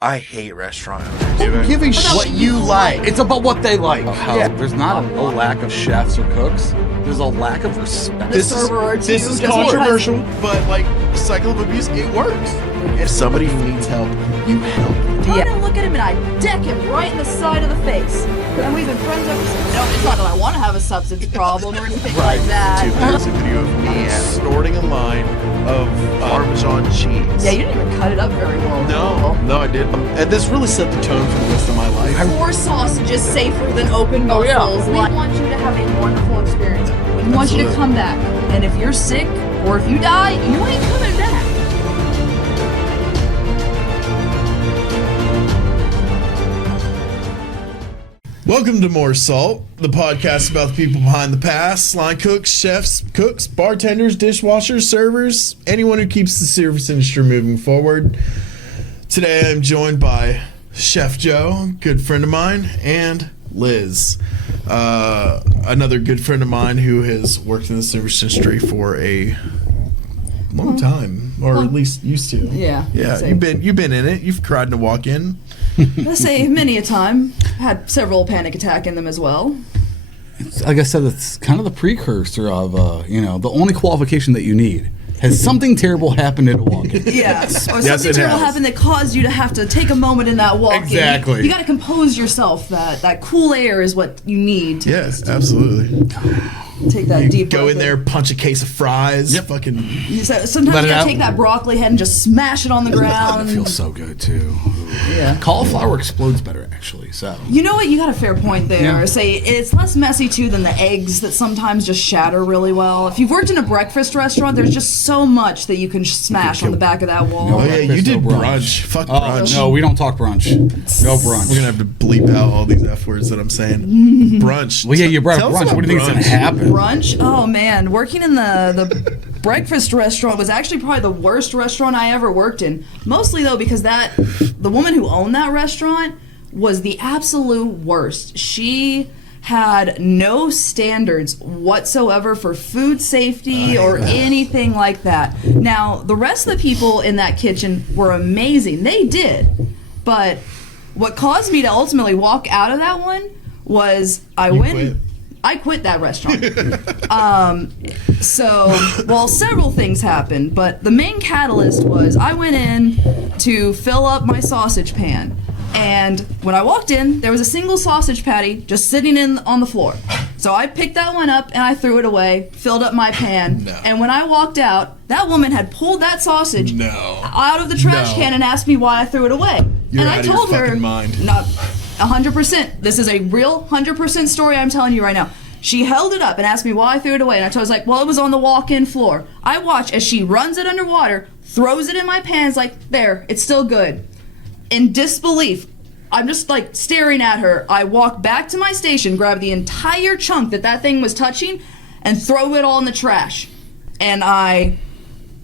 I hate restaurants. Giving what you like. It's about what they like. There's not a lack of chefs or cooks. There's a lack of respect. This is controversial, but like cycle of abuse, it works. If somebody needs help, you help. Turn and look at him and I deck him right in the side of the face. And we've been friends ever since. No, it's not that I want to have a substance problem or anything like that. There's a video of me snorting a line of Parmesan cheese. Yeah, you didn't even cut it up very well. No, I didn't. And this really set the tone for the rest of my life. More sausage is safer than open muffles. We want you to have a wonderful experience. We want you to come back. And if you're sick or if you die, you ain't coming back. Welcome to More Salt, the podcast about the people behind the past, line cooks, chefs, cooks, bartenders, dishwashers, servers, anyone who keeps the service industry moving forward. Today I'm joined by Chef Joe, good friend of mine, and Lizz, another good friend of mine who has worked in the service industry for a long time, or at least used to. Yeah. You've been in it. You've cried in a walk-in. I say many a time. Had several panic attack in them as well. Like I said, it's kind of the precursor of, the only qualification that you need. Has something terrible happened in a walk-in? Yeah. Or something terrible happened that caused you to have to take a moment in that walk-in. Exactly. You got to compose yourself. That cool air is what you need. Yes, absolutely. Take that deep breath. Go in there, punch a case of fries. Yep. Fucking. Sometimes you gotta take that broccoli head and just smash it on the ground. It feels so good too. Yeah. Cauliflower explodes better, actually. So. You know what? You got a fair point there. Yeah. Say it's less messy too than the eggs that sometimes just shatter really well. If you've worked in a breakfast restaurant, there's just so much that you can smash on the back of that wall. Oh yeah, you did no brunch. Fuck brunch. No, we don't talk brunch. No brunch. We're gonna have to bleep out all these F words that I'm saying. Brunch. Well, yeah, you brought up Tell us brunch. What do you think is about gonna happen? Brunch? Oh man, working in the breakfast restaurant was actually probably the worst restaurant I ever worked in. Mostly though because the woman who owned that restaurant was the absolute worst. She had no standards whatsoever for food safety or anything like that. Now, the rest of the people in that kitchen were amazing. They did. But what caused me to ultimately walk out of that one was I quit that restaurant. Several things happened, but the main catalyst was I went in to fill up my sausage pan. And when I walked in, there was a single sausage patty just sitting on the floor. So I picked that one up and I threw it away, filled up my pan. No. And when I walked out, that woman had pulled that sausage out of the trash can and asked me why I threw it away. You're and out I of your told her, fucking mind. not 100%. This is a real 100% story I'm telling you right now. She held it up and asked me why I threw it away. And I told her, well, it was on the walk-in floor. I watch as she runs it underwater, throws it in my pans there, it's still good. In disbelief, I'm just staring at her. I walk back to my station, grab the entire chunk that thing was touching, and throw it all in the trash. And I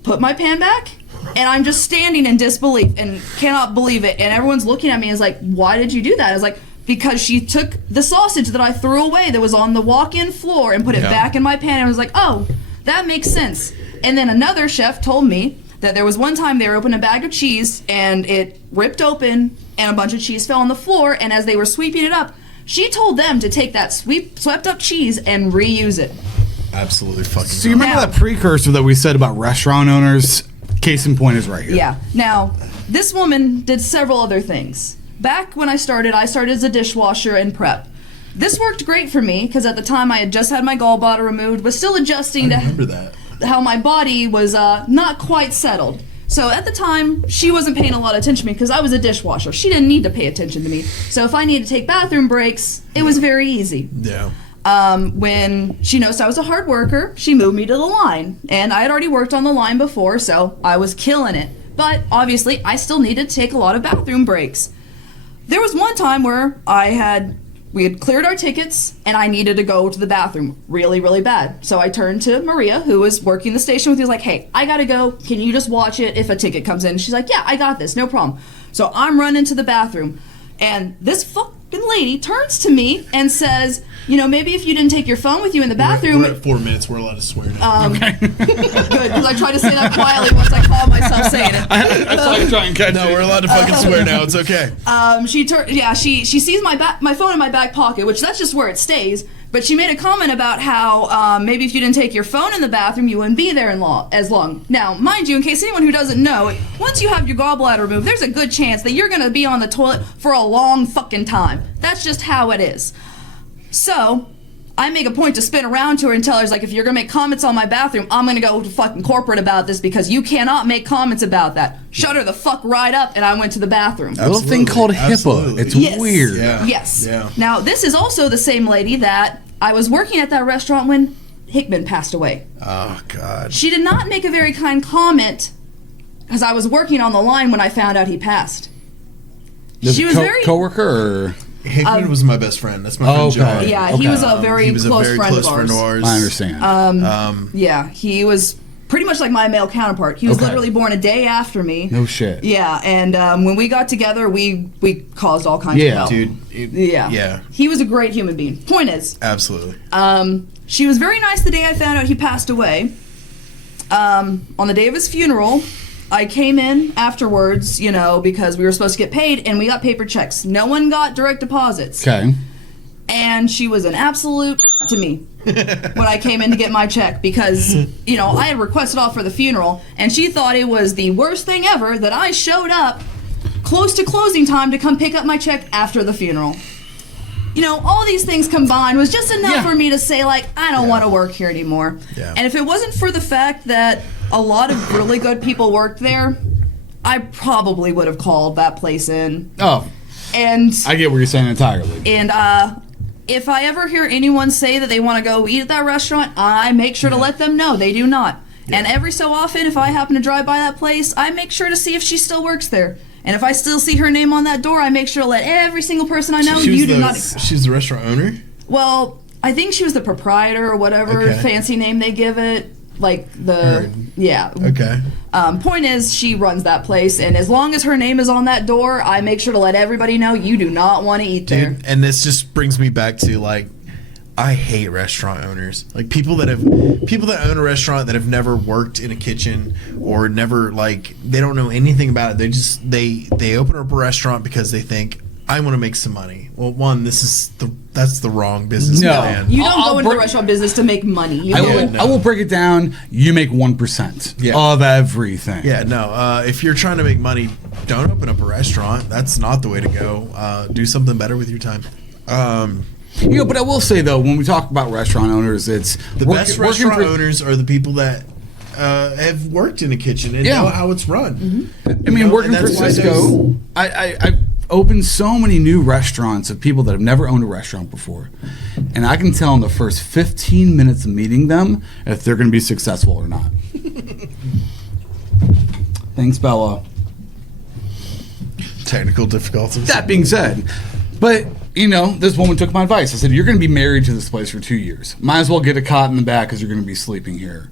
put my pan back, and I'm just standing in disbelief and cannot believe it. And everyone's looking at me and is like, why did you do that? I was like, because she took the sausage that I threw away that was on the walk-in floor and put it back in my pan. And I was like, oh, that makes sense. And then another chef told me that there was one time they were opening a bag of cheese and it ripped open and a bunch of cheese fell on the floor, and as they were sweeping it up, she told them to take that swept up cheese and reuse it. Absolutely fucking. So you remember that precursor that we said about restaurant owners? Case in point is right here. Yeah. Now, this woman did several other things. Back when I started as a dishwasher and prep. This worked great for me because at the time I had just had my gallbladder removed, was still adjusting to how my body was not quite settled. So at the time, she wasn't paying a lot of attention to me because I was a dishwasher. She didn't need to pay attention to me. So if I needed to take bathroom breaks, it was very easy. Yeah. When she noticed I was a hard worker, she moved me to the line. And I had already worked on the line before, so I was killing it. But obviously, I still needed to take a lot of bathroom breaks. There was one time where we had cleared our tickets and I needed to go to the bathroom really, really bad. So I turned to Maria, who was working the station with me, was like, hey, I gotta go. Can you just watch it if a ticket comes in? She's like, yeah, I got this, no problem. So I'm running to the bathroom and this fucking lady turns to me and says, you know, maybe if you didn't take your phone with you in the bathroom. We're at 4 minutes. We're allowed to swear now. Good, because I tried to say that quietly once I called myself saying it. I saw you try and catch No, it. we're allowed to fucking swear now. It's okay. She sees my phone in my back pocket, which that's just where it stays. But she made a comment about how maybe if you didn't take your phone in the bathroom, you wouldn't be there as long. Now, mind you, in case anyone who doesn't know, once you have your gallbladder removed, there's a good chance that you're gonna be on the toilet for a long fucking time. That's just how it is. So, I make a point to spin around to her and tell her, like, if you're gonna make comments on my bathroom, I'm gonna go to fucking corporate about this because you cannot make comments about that. Shut her the fuck right up, and I went to the bathroom. A little thing called HIPAA. Absolutely. It's Yes. weird. Yeah. Yes. Yeah. Now, this is also the same lady that I was working at that restaurant when Hickman passed away. Oh, God. She did not make a very kind comment because I was working on the line when I found out he passed. This She was very... coworker or Hickman was my best friend. That's my friend okay. Joey. Yeah, Okay. he was a very He was close a very friend close of ours. friend of ours. I understand. Yeah, he was pretty much like my male counterpart. He was Okay. literally born a day after me. No shit. Yeah, and when we got together, we caused all kinds Yeah. of hell. Dude. Yeah. Yeah. He was a great human being. Point is, Absolutely. she was very nice the day I found out he passed away. On the day of his funeral, I came in afterwards, you know, because we were supposed to get paid, and we got paper checks. No one got direct deposits. Okay. And she was an absolute to me when I came in to get my check because, you know, I had requested off for the funeral, and she thought it was the worst thing ever that I showed up close to closing time to come pick up my check after the funeral. You know, all these things combined was just enough Yeah. for me to say, like, I don't want to work here anymore. Yeah. And if it wasn't for the fact that a lot of really good people worked there, I probably would have called that place in. Oh, And I get what you're saying entirely. if I ever hear anyone say that they want to go eat at that restaurant, I make sure to let them know they do not. And every so often, if I happen to drive by that place, I make sure to see if she still works there. And if I still see her name on that door, I make sure to let every single person I know, you do not. She's the restaurant owner? Well, I think she was the proprietor or whatever Okay. fancy name they give it. Like the Heard. yeah. Okay. Point is, she runs that place, and as long as her name is on that door, I make sure to let everybody know you do not want to eat there. Dude, and this just brings me back to, like, I hate restaurant owners. Like, people that own a restaurant that have never worked in a kitchen or never, like, they don't know anything about it. They open up a restaurant because they think, I want to make some money. Well, one, that's the wrong business No. plan. You don't I'll go into the break- restaurant business to make money. You I go will, in- I will break it down. You make 1% Yeah. of everything. Yeah, no. If you're trying to make money, don't open up a restaurant. That's not the way to go. Do something better with your time. You know, but I will say though, when we talk about restaurant owners, it's The best working restaurant for- owners are the people that have worked in a kitchen and Yeah. know how it's run. I mean, know, working and for that's why Cisco, I've opened so many new restaurants of people that have never owned a restaurant before. And I can tell in the first 15 minutes of meeting them if they're going to be successful or not. Thanks, Bella. Technical difficulties. That being said, but, you know, this woman took my advice. I said, you're going to be married to this place for 2 years. Might as well get a cot in the back because you're going to be sleeping here.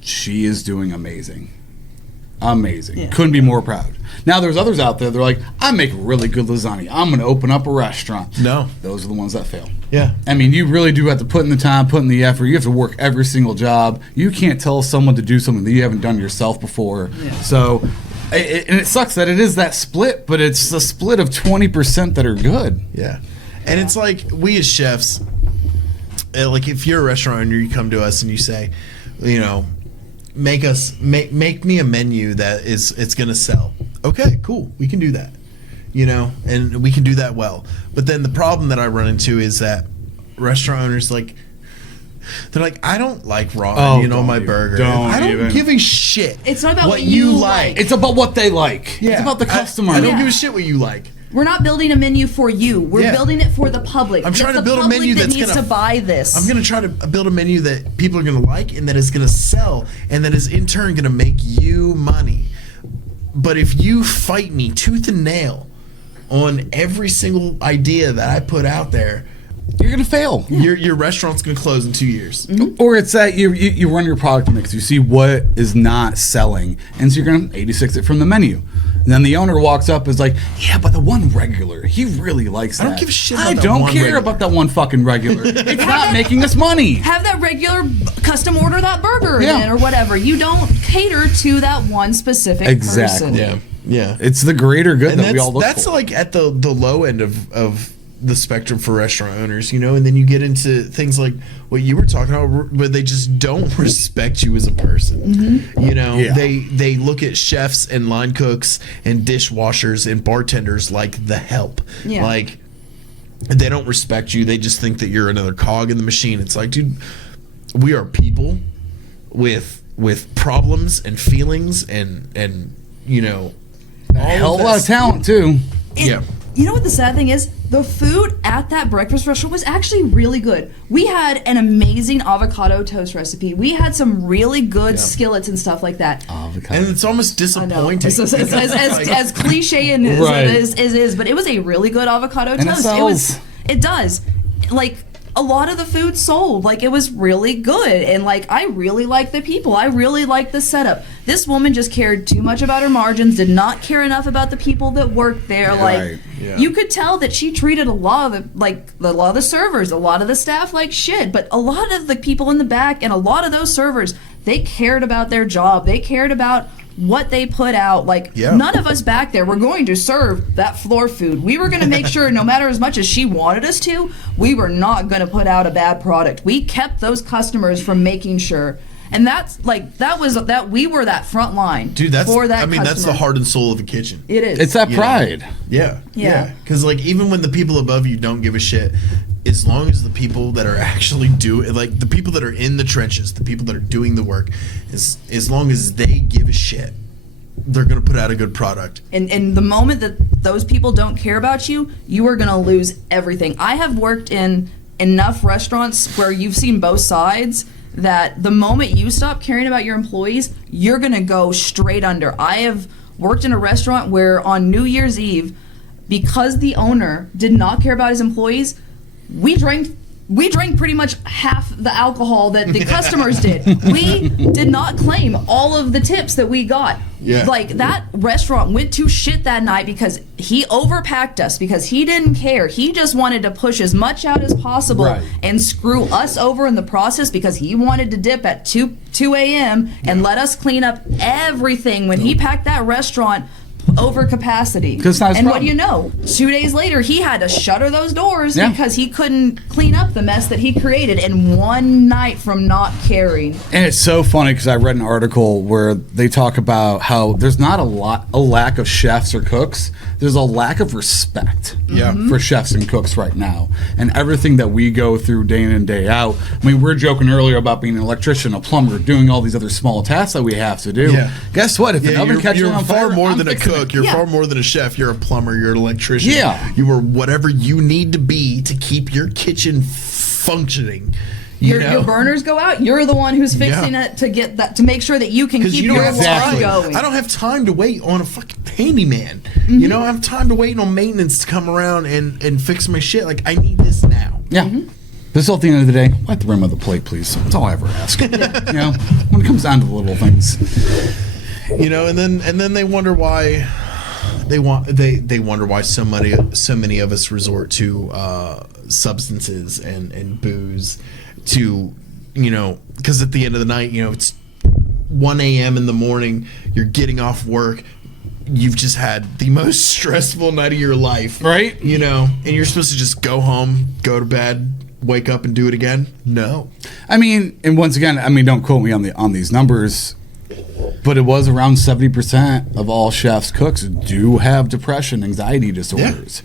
She is doing amazing. Amazing. Yeah. Couldn't be more proud. Now, there's others out there, they're like, I make really good lasagna. I'm going to open up a restaurant. No. Those are the ones that fail. Yeah. I mean, you really do have to put in the time, put in the effort. You have to work every single job. You can't tell someone to do something that you haven't done yourself before. Yeah. So, and it sucks that it is that split, but it's a split of 20% that are good. Yeah. And it's like, we as chefs, like, if you're a restaurant owner, you come to us and you say, you know, make me a menu that it's gonna sell. Okay, cool, we can do that, you know, and we can do that well. But then the problem that I run into is that restaurant owners, like, they're like, I don't like raw onion on my burger. I don't give a shit. It's not about what what you like. It's about what they like. Yeah. It's about the customer. I don't Yeah. give a shit what you like. We're not building a menu for you. We're Yeah. building it for the public. I'm It's trying to the build a public menu that that's needs gonna- to buy this. I'm going to try to build a menu that people are going to like and that is going to sell and that is in turn going to make you money. But if you fight me tooth and nail on every single idea that I put out there, You're going to fail. Your restaurant's going to close in 2 years. Or it's that you run your product mix, you see what is not selling, and so you're going to 86 it from the menu. And then the owner walks up and is like, yeah, but the one regular, he really likes that. I don't give a shit about I that don't one care regular. about that one fucking regular. It's not making us money. Have that regular custom order that burger Yeah. again or whatever. You don't cater to that one specific Exactly. person. Yeah. It's the greater good And that we all look that's for. like at the low end of the spectrum for restaurant owners, you know, and then you get into things like what you were talking about, where they just don't respect you as a person. You know, Yeah. they look at chefs and line cooks and dishwashers and bartenders like the help. Yeah. Like, they don't respect you. They just think that you're another cog in the machine. It's like, dude, we are people with problems and feelings and you know, a hell of a lot of talent, too. Yeah. You know what the sad thing is? The food at that breakfast restaurant was actually really good. We had an amazing avocado toast recipe. We had some really good skillets and stuff like that. And it's almost I know. disappointing. As cliche and Right. as it is, but it was a really good avocado And it toast. sells. It does. Like, a lot of the food sold. Like, it was really good. And, like, I really like the people. I really like the setup. This woman just cared too much about her margins, did not care enough about the people that worked there. Like, Right. Yeah. you could tell that she treated a lot of the servers, a lot of the staff like shit. But a lot of the people in the back and a lot of those servers, they cared about their job. They cared about what they put out. Like, Yeah. none of us back there were going to serve that floor food. We were going to make sure, no matter as much as she wanted us to, we were not going to put out a bad product. We kept those customers from making sure. And that's like, that we were that front line. Dude, that's for that that's the customer. heart and soul of a kitchen. It is. It's that You know? pride. Yeah. Yeah. Because, like, even when the people above you don't give a shit, as long as the people that are actually like, the people that are in the trenches, the people that are doing the work, as long as they give a shit, they're going to put out a good product. And the moment that those people don't care about you, you are going to lose everything. I have worked in enough restaurants where you've seen both sides that the moment you stop caring about your employees, you're going to go straight under. I have worked in a restaurant where on New Year's Eve, because the owner did not care about his employees, we drank pretty much half the alcohol that the customers did. We did not claim all of the tips that we got. Yeah. Like, that restaurant went to shit that night because he overpacked us, because he didn't care. He just wanted to push as much out as possible Right. and screw us over in the process because he wanted to dip at 2 a.m. and let us clean up everything when he packed that restaurant over capacity. 'Cause it's not his and what problem. do you know? 2 days later, he had to shutter those doors Yeah. because he couldn't clean up the mess that he created in one night from not caring. And it's so funny because I read an article where they talk about how there's not a lack of chefs or cooks. There's a lack of respect for chefs and cooks right now. And everything that we go through day in and day out. I mean, we were joking earlier about being an electrician, a plumber, doing all these other small tasks that we have to do. Yeah. Guess what? If an Yeah, oven catches you're on far fire, more I'm than a fixing cook. it. You're Yeah. far more than a chef. You're a plumber. You're an electrician. Yeah. You are whatever you need to be to keep your kitchen functioning. You know? Your burners go out. You're the one who's fixing Yeah. it to get that, to make sure that you can Because keep you don't your have Exactly. alarm time. going. I don't have time to wait on a fucking handyman. You know, I have time to wait on maintenance to come around and fix my shit. Like, I need this now. Yeah. This is all at the end of the day. Wipe the rim of the plate, please. That's all I ever ask. You know, when it comes down to the little things. You know, and then they wonder why they wonder why so many of us resort to substances and booze to, you know, because at the end of the night, you know, it's 1 a.m. in the morning, you're getting off work, you've just had the most stressful night of your life, Right. You know, and you're supposed to just go home, go to bed, wake up and do it again. No. I mean, and once again, I mean, don't quote me on these numbers, but it was around 70% of all chefs, cooks do have depression, anxiety disorders.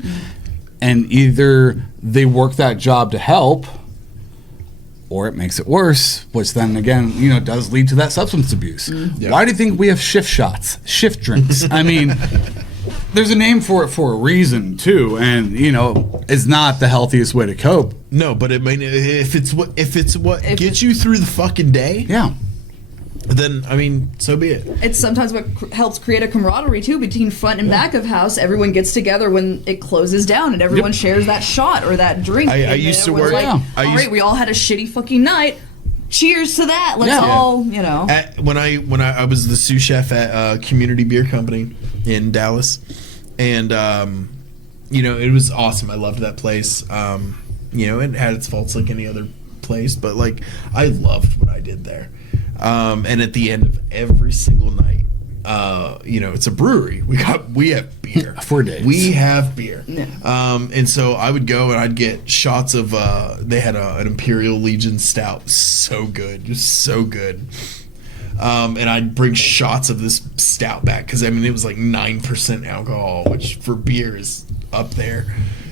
And either they work that job to help, or it makes it worse, which then again, you know, does lead to that substance abuse. Yeah. Why do you think we have shift shots, shift drinks? I mean, there's a name for it for a reason too, and you know, it's not the healthiest way to cope. No, but it may, if it's what gets you through the fucking day. Yeah. then I mean, so be it. It's sometimes what helps create a camaraderie too between front and back of house. Everyone gets together when it closes down, and everyone shares that shot or that drink. I And used to everyone's work- Like, I all used- right, we all had a shitty fucking night. Cheers to that. Let's Yeah. all, you know. When I was the sous chef at Community Beer Company in Dallas, and it was awesome. I loved that place. It had its faults like any other place, but like I loved what I did there. And at the end of every single night, it's a brewery. We have beer. 4 days. We have beer. Yeah. And so I would go and I'd get shots of. They had an Imperial Legion Stout, so good, just so good. And I'd bring shots of this stout back because it was like 9% alcohol, which for beer is up there.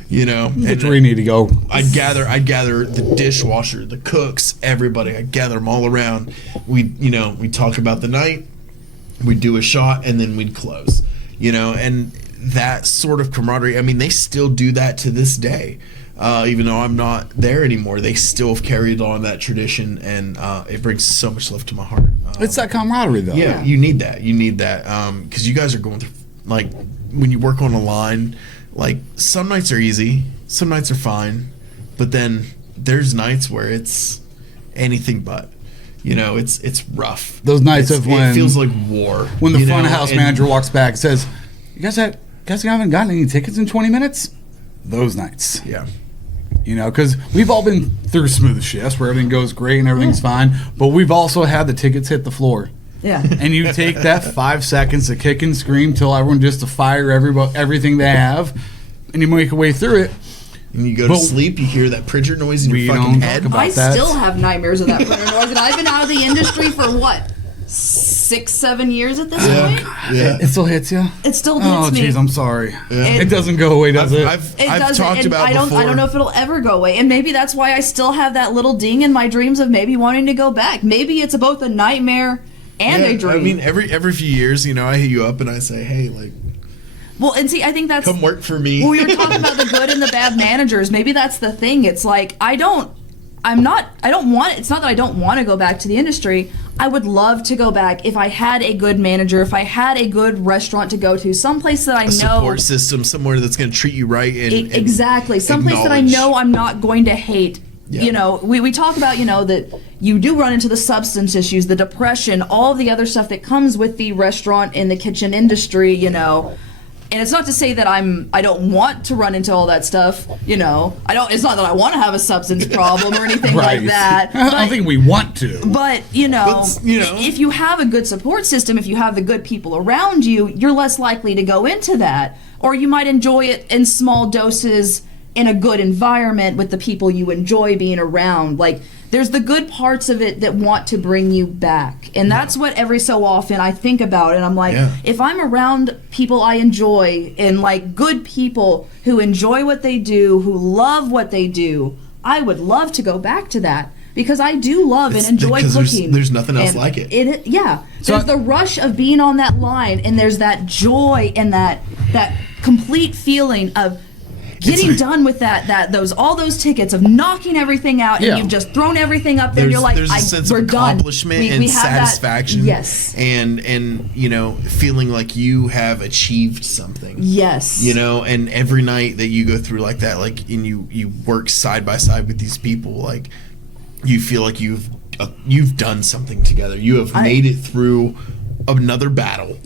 That's where you need to go. I'd gather the dishwasher, the cooks, everybody. I'd gather them all around. We'd talk about the night. We'd do a shot, and then we'd close. And that sort of camaraderie. I mean, they still do that to this day. Even though I'm not there anymore, they still have carried on that tradition, and it brings so much love to my heart. It's that camaraderie, though. Yeah, you need that. You need that because you guys are going through, like, when you work on a line, like, some nights are easy, some nights are fine, but then there's nights where it's anything but. It's rough. Those nights it feels like war. When the front of house manager walks back and says, you guys haven't gotten any tickets in 20 minutes? Those nights. Yeah. Because we've all been through smooth shifts where everything goes great and everything's fine, but we've also had the tickets hit the floor. Yeah. And you take that 5 seconds to kick and scream till everyone just to fire everything they have, and you make your way through it. And you go to sleep, you hear that Pritchard noise in your fucking head. about I that. still have nightmares of that printer noise, and I've been out of the industry for what? 6-7 years at this point? Yeah. It still hits you? It still hits Oh, me. jeez, I'm sorry. Yeah. It doesn't go away, does it? I've It doesn't, talked and about I don't, before. I don't know if it'll ever go away, and maybe that's why I still have that little ding in my dreams of maybe wanting to go back. Maybe it's both a nightmare and a dream. I mean, every few years, I hit you up and I say, hey, like, well, and see, I think that's come work for me. Well, we were talking about the good and the bad managers. Maybe that's the thing. It's like it's not that I don't want to go back to the industry. I would love to go back if I had a good manager, if I had a good restaurant to go to, someplace that I know support system, somewhere that's going to treat you right. And exactly. Someplace that I know I'm not going to hate. Yeah. We talk about, that you do run into the substance issues, the depression, all the other stuff that comes with the restaurant and the kitchen industry, And it's not to say that I don't want to run into all that stuff, it's not that I want to have a substance problem or anything Right. like that. I don't think we want to. But, if you have a good support system, if you have the good people around you, you're less likely to go into that. Or you might enjoy it in small doses in a good environment with the people you enjoy being around. Like, there's the good parts of it that want to bring you back. And that's what every so often I think about. And I'm like, if I'm around people I enjoy and, like, good people who enjoy what they do, who love what they do, I would love to go back to that. Because I do love and enjoy cooking. There's nothing else like it. There's the rush of being on that line, and there's that joy and that complete feeling of getting done with all those tickets, of knocking everything out, and you've just thrown everything up there. And you're like, there's a sense we're of done. accomplishment We and have satisfaction. Yes. And feeling like you have achieved something. Yes. And every night that you go through like that, like, and you work side by side with these people, like, you feel like you've done something together. You have made it through another battle.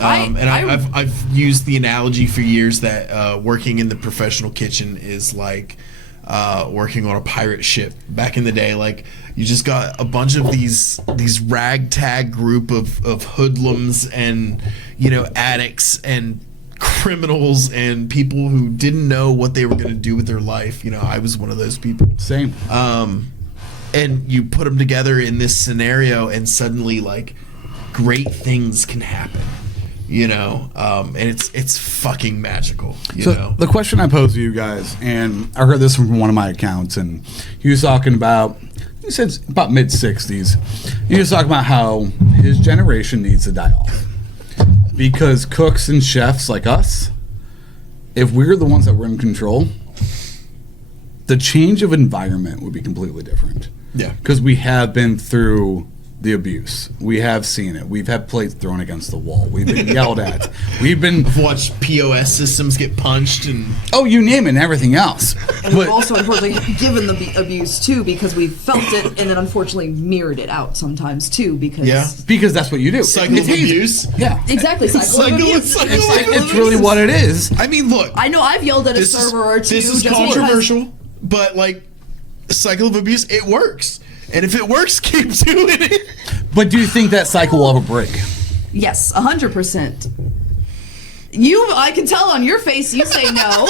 I've used the analogy for years that working in the professional kitchen is like working on a pirate ship back in the day. Like, you just got a bunch of these ragtag group of hoodlums and addicts and criminals and people who didn't know what they were going to do with their life. I was one of those people. Same. And you put them together in this scenario, and suddenly, like, great things can happen. And it's fucking magical. The question I posed to you guys, and I heard this from one of my accounts, and he was talking about, he said it's about mid-60s. He was talking about how his generation needs to die off. Because cooks and chefs like us, if we're the ones that were in control, the change of environment would be completely different. Yeah. Because we have been through the abuse. We have seen it. We've had plates thrown against the wall. We've been yelled at. We've been Watch POS systems get punched and you name it and everything else. And we've also unfortunately given the abuse too because we felt it and then unfortunately mirrored it out sometimes too because Because that's what you do. cycle of abuse. Yeah. exactly Cycle of abuse. It's really what it is. I mean, look. I know I've yelled at a This server or two. this is just controversial, but like, cycle of abuse, it works. And if it works, keep doing it. But do you think that cycle will ever break? Yes, 100%. I can tell on your face you say no.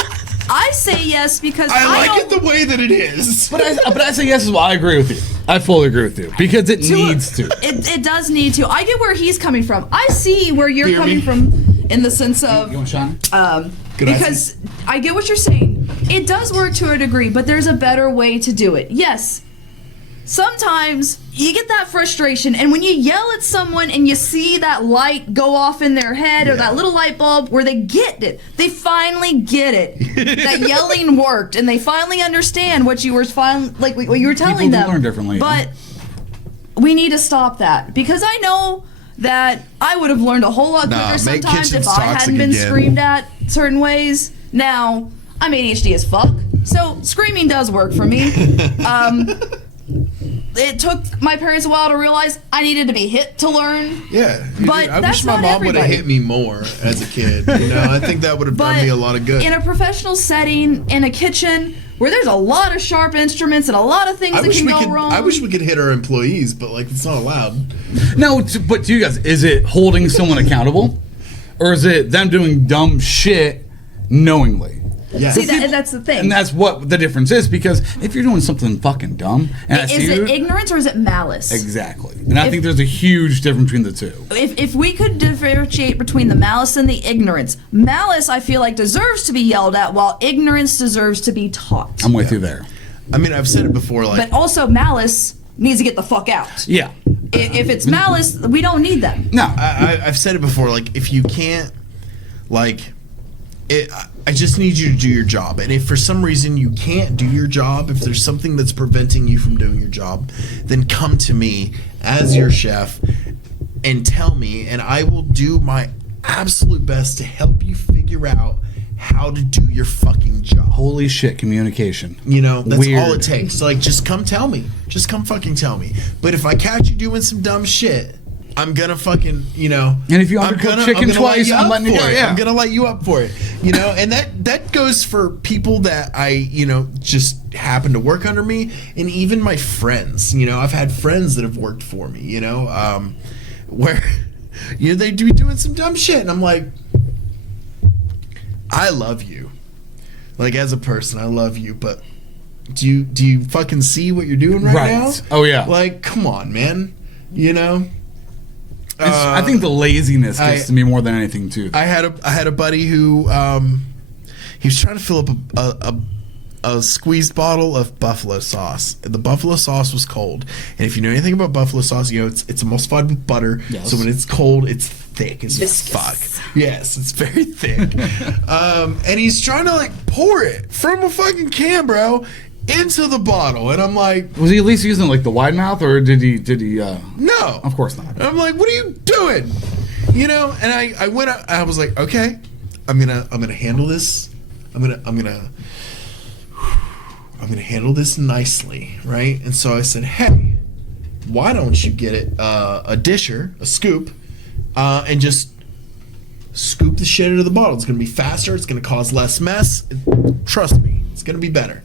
I say yes because I like don't, it the way that it is. But I say yes as well. I agree with you. I fully agree with you because it needs to. It does need to. I get where he's coming from. I see where you're Hear coming me? from in the sense of You want Sean? because I get what you're saying. It does work to a degree, but there's a better way to do it. Yes. Sometimes you get that frustration, and when you yell at someone and you see that light go off in their head or that little light bulb where they get it, they finally get it. That yelling worked, and they finally understand what you were what you were telling People do them. learn differently. But we need to stop that because I know that I would have learned a whole lot Nah, quicker make sometimes kitchens if I toxic hadn't been again. screamed at certain ways. Now I'm ADHD as fuck, so screaming does work for me. It took my parents a while to realize I needed to be hit to learn. Yeah, But I that's wish my not mom would have everybody. hit me more as a kid. You know, I think that would have done But me a lot of good. in a professional setting, in a kitchen where there's a lot of sharp instruments and a lot of things I that wish can we go could. wrong. I wish we could hit our employees, but like it's not allowed. No, but to you guys, is it holding someone accountable, or is it them doing dumb shit knowingly? Yeah. See, that's the thing. And that's what the difference is, because if you're doing something fucking dumb, and I see Is it you, ignorance or is it malice? exactly, and I think there's a huge difference between the two. If we could differentiate between the malice and the ignorance, malice I feel like deserves to be yelled at, while ignorance deserves to be taught. I'm with you there. I mean, I've said it before. Like, But also malice needs to get the fuck out. Yeah. If it's malice, we don't need them. No. I've said it before. Like, if you can't, like, I just need you to do your job. And if for some reason you can't do your job, if there's something that's preventing you from doing your job, then come to me as your chef and tell me, and I will do my absolute best to help you figure out how to do your fucking job. Holy shit, communication. You know, that's Weird. all it takes. Like, just come tell me. Just come fucking tell me. But if I catch you doing some dumb shit, I'm gonna fucking, you know. And if you I'm undercook chicken light twice, you I'm up letting you for go, it. yeah. I'm gonna light you up for it. You know, and that goes for people that I, you know, just happen to work under me, and even my friends. You know, I've had friends that have worked for me. You know, where, you know, they do doing some dumb shit, and I'm like, I love you, like as a person, I love you, but do you fucking see what you're doing right now? Oh, yeah. Like, come on, man. You know. I think the laziness gets to me more than anything too. I had a buddy who he was trying to fill up a squeezed bottle of buffalo sauce. The buffalo sauce was cold, and if you know anything about buffalo sauce, you know it's emulsified with butter. Yes. So when it's cold, it's thick as Viscous. fuck. Yes, it's very thick. And he's trying to like pour it from a fucking can, bro, into the bottle, and I'm like, Was he at least using like the wide mouth, or did he? no, Of course not. And I'm like, what are you doing? You know, and I went out, I was like, okay, I'm gonna handle this. I'm gonna handle this nicely, right? And so I said, hey, why don't you get it a disher, a scoop, and just scoop the shit out of the bottle. It's gonna be faster. It's gonna cause less mess. Trust me, it's gonna be better.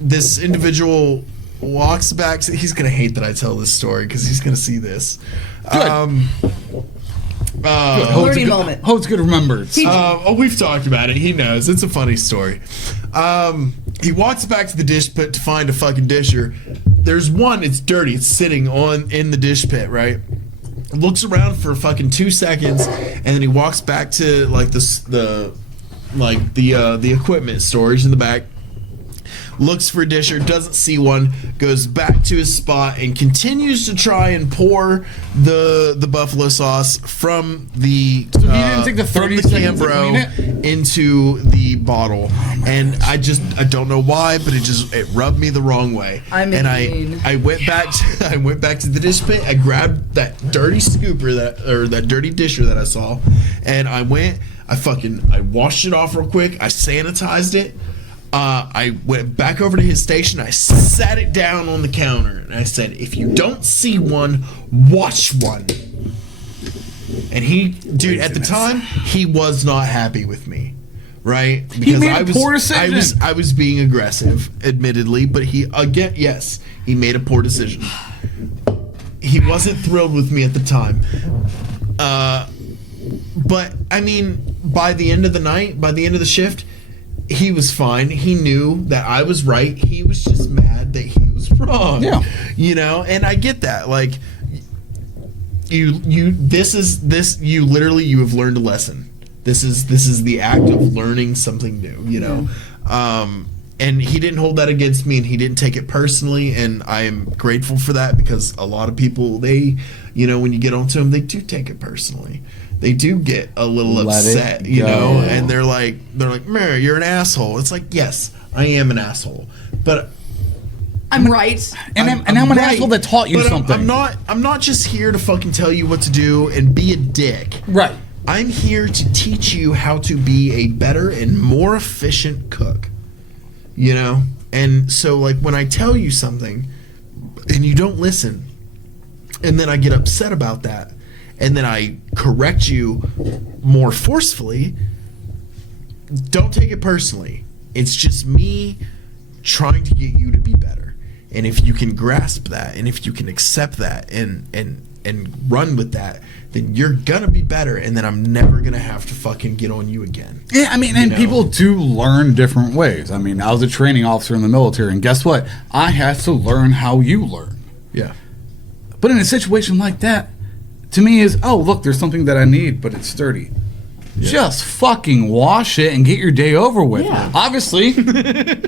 This individual walks back. He's gonna hate that I tell this story because he's gonna see this. Learning moment. Holds good remembrance. We've talked about it. He knows. It's a funny story. He walks back to the dish pit to find a fucking disher. There's one. It's dirty. It's sitting in the dish pit, right? Looks around for fucking 2 seconds, and then he walks back to like the equipment storage in the back. looks for a disher, doesn't see one, goes back to his spot and continues to try and pour the buffalo sauce from the So he didn't take the 30 seconds to clean it? into the bottle. And I don't know why, but it rubbed me the wrong way. I mean- and I went back to the dish pit. I grabbed that dirty scooper that dirty disher that I saw, and I washed it off real quick. I sanitized it. I went back over to his station. I sat it down on the counter, and I said, "If you don't see one, wash one." And at the time, he was not happy with me, right? Because made a poor decision. I was being aggressive, admittedly, but he made a poor decision. He wasn't thrilled with me at the time. But I mean, by the end of the night, by the end of the shift, he was fine. He knew that I was right. He was just mad that he was wrong. Yeah. And I get that. Like, you literally have learned a lesson. This is the act of learning something new, and he didn't hold that against me, and he didn't take it personally, and I am grateful for that, because a lot of people, when you get onto them, they do take it personally. They do get a little upset, and they're like, "Mary, you're an asshole." It's like, yes, I am an asshole, but I'm right. And I'm an asshole that taught you something. I'm not just here to fucking tell you what to do and be a dick. Right. I'm here to teach you how to be a better and more efficient cook. And so, like, when I tell you something and you don't listen, and then I get upset about that, and then I correct you more forcefully, don't take it personally. It's just me trying to get you to be better. And if you can grasp that, and if you can accept that and run with that, then you're gonna be better, and then I'm never gonna have to fucking get on you again. Yeah, I mean, people do learn different ways. I mean, I was a training officer in the military, and guess what? I had to learn how you learn. Yeah. But in a situation like that, to me is, oh, look, there's something that I need, but it's sturdy. Yeah. Just fucking wash it and get your day over with. Yeah. Obviously,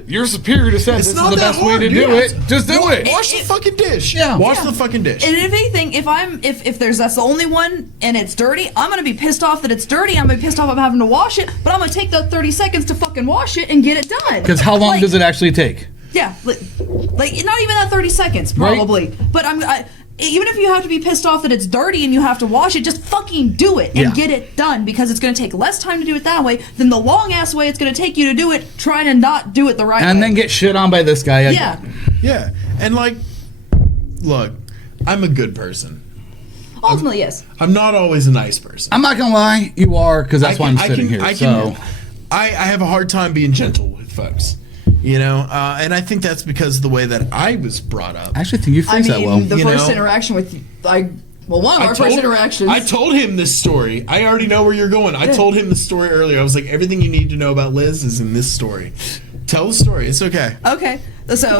your superior just said this is the best way to do it. Just do it. Wash the fucking dish. Yeah. Wash the fucking dish. And if anything, if that's the only one and it's dirty, I'm gonna be pissed off that it's dirty. I'm gonna be pissed off I'm having to wash it, but I'm gonna take the 30 seconds to fucking wash it and get it done. Because how long does it actually take? Yeah, like not even that 30 seconds probably. Right? But even if you have to be pissed off that it's dirty and you have to wash it, just fucking do it and get it done, because it's going to take less time to do it that way than the long ass way it's going to take you to do it trying to not do it the right way. And then get shit on by this guy again. Yeah. And like, look, I'm a good person. Ultimately, yes. I'm not always a nice person. I'm not going to lie, you are, because that's why I'm sitting here. I have a hard time being gentle with folks. And I think that's because of the way that I was brought up. I actually think you phrased that well. The first interaction with you, one of our first interactions. I told him this story. I already know where you're going. I told him the story earlier. I was like, everything you need to know about Lizz is in this story. Tell the story. It's okay. Okay. So...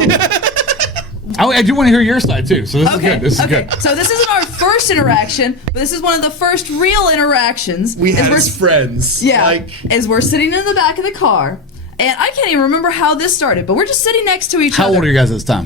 I do want to hear your side, too. So this is good. This is good. So this isn't our first interaction, but this is one of the first real interactions. We had as friends. Yeah. As we're sitting in the back of the car. And I can't even remember how this started, but we're just sitting next to each other. How old are you guys at this time?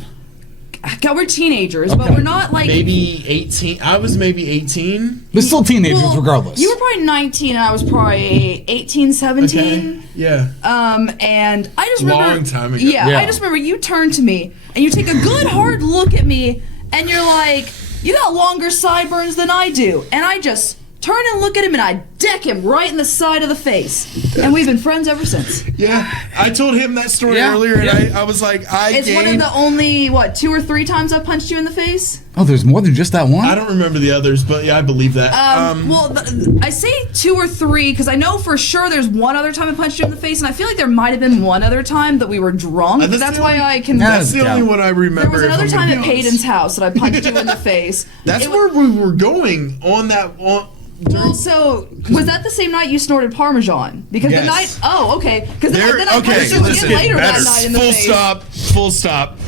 God, we're teenagers, but we're not like... Maybe 18. I was maybe 18. But still teenagers regardless. You were probably 19 and I was probably 18, 17. Okay. Yeah. And I just remember... Long time ago. Yeah, I just remember you turned to me and you take a good hard look at me and you're like, you got longer sideburns than I do. And I just... turn and look at him, and I deck him right in the side of the face. And we've been friends ever since. Yeah. I told him that story earlier, and I was like, It's one of the only, 2 or 3 times I've punched you in the face? Oh, there's more than just that one? I don't remember the others, but yeah, I believe that. I say 2 or 3, because I know for sure there's one other time I punched you in the face, and I feel like there might have been one other time that we were drunk. That's why I can... That's the only one I remember. There was another time at Peyton's house that I punched you in the face. That's where we were going on that... Well, so was that the same night you snorted Parmesan? Because the night, okay, because then I punched you again later that night in the face. Full stop.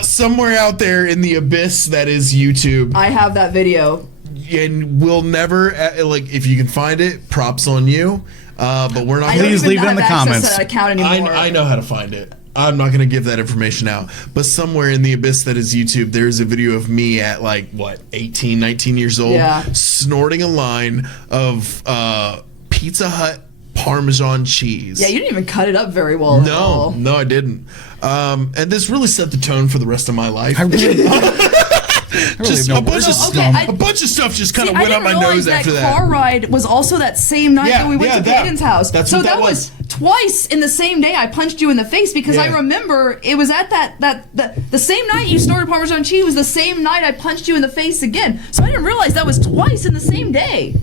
Somewhere out there in the abyss that is YouTube, I have that video, and we'll never if you can find it. Props on you, but we're not. Please leave it in the comments. That account anymore. I know how to find it. I'm not going to give that information out, but somewhere in the abyss that is YouTube, there's a video of me at 18, 19 years old, snorting a line of Pizza Hut Parmesan cheese. Yeah, you didn't even cut it up very well at all. No, I didn't. And this really set the tone for the rest of my life. Just a bunch of stuff just kind of went up my nose after that. Car ride was also that same night that we went to Peyton's house. So that was twice in the same day I punched you in the face because I remember it was at the same night you snorted Parmesan cheese was the same night I punched you in the face again. So I didn't realize that was twice in the same day.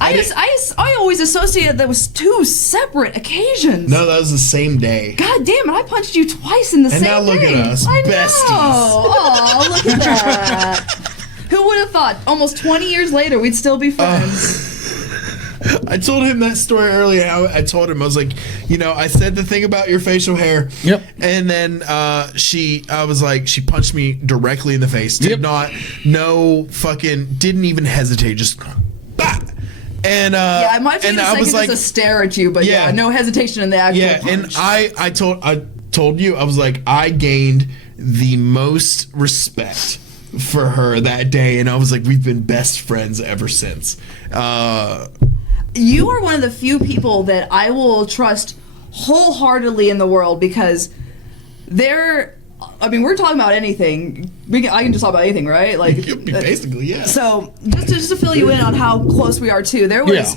I always associated that was two separate occasions. No, that was the same day. God damn it, I punched you twice in the same day. And now look at us, besties. Oh, look at that. Who would have thought almost 20 years later we'd still be friends? I told him that story earlier. I told him, I was like, I said the thing about your facial hair. Yep. And then she punched me directly in the face. Didn't even hesitate, just bah! And it might take a second just to stare at you, but no hesitation in the actual punch. And I told you, I was like, I gained the most respect for her that day, and I was like, we've been best friends ever since. You are one of the few people that I will trust wholeheartedly in the world because we're talking about anything. I can just talk about anything, right? Basically, yeah. So just to fill you in on how close we are too, there was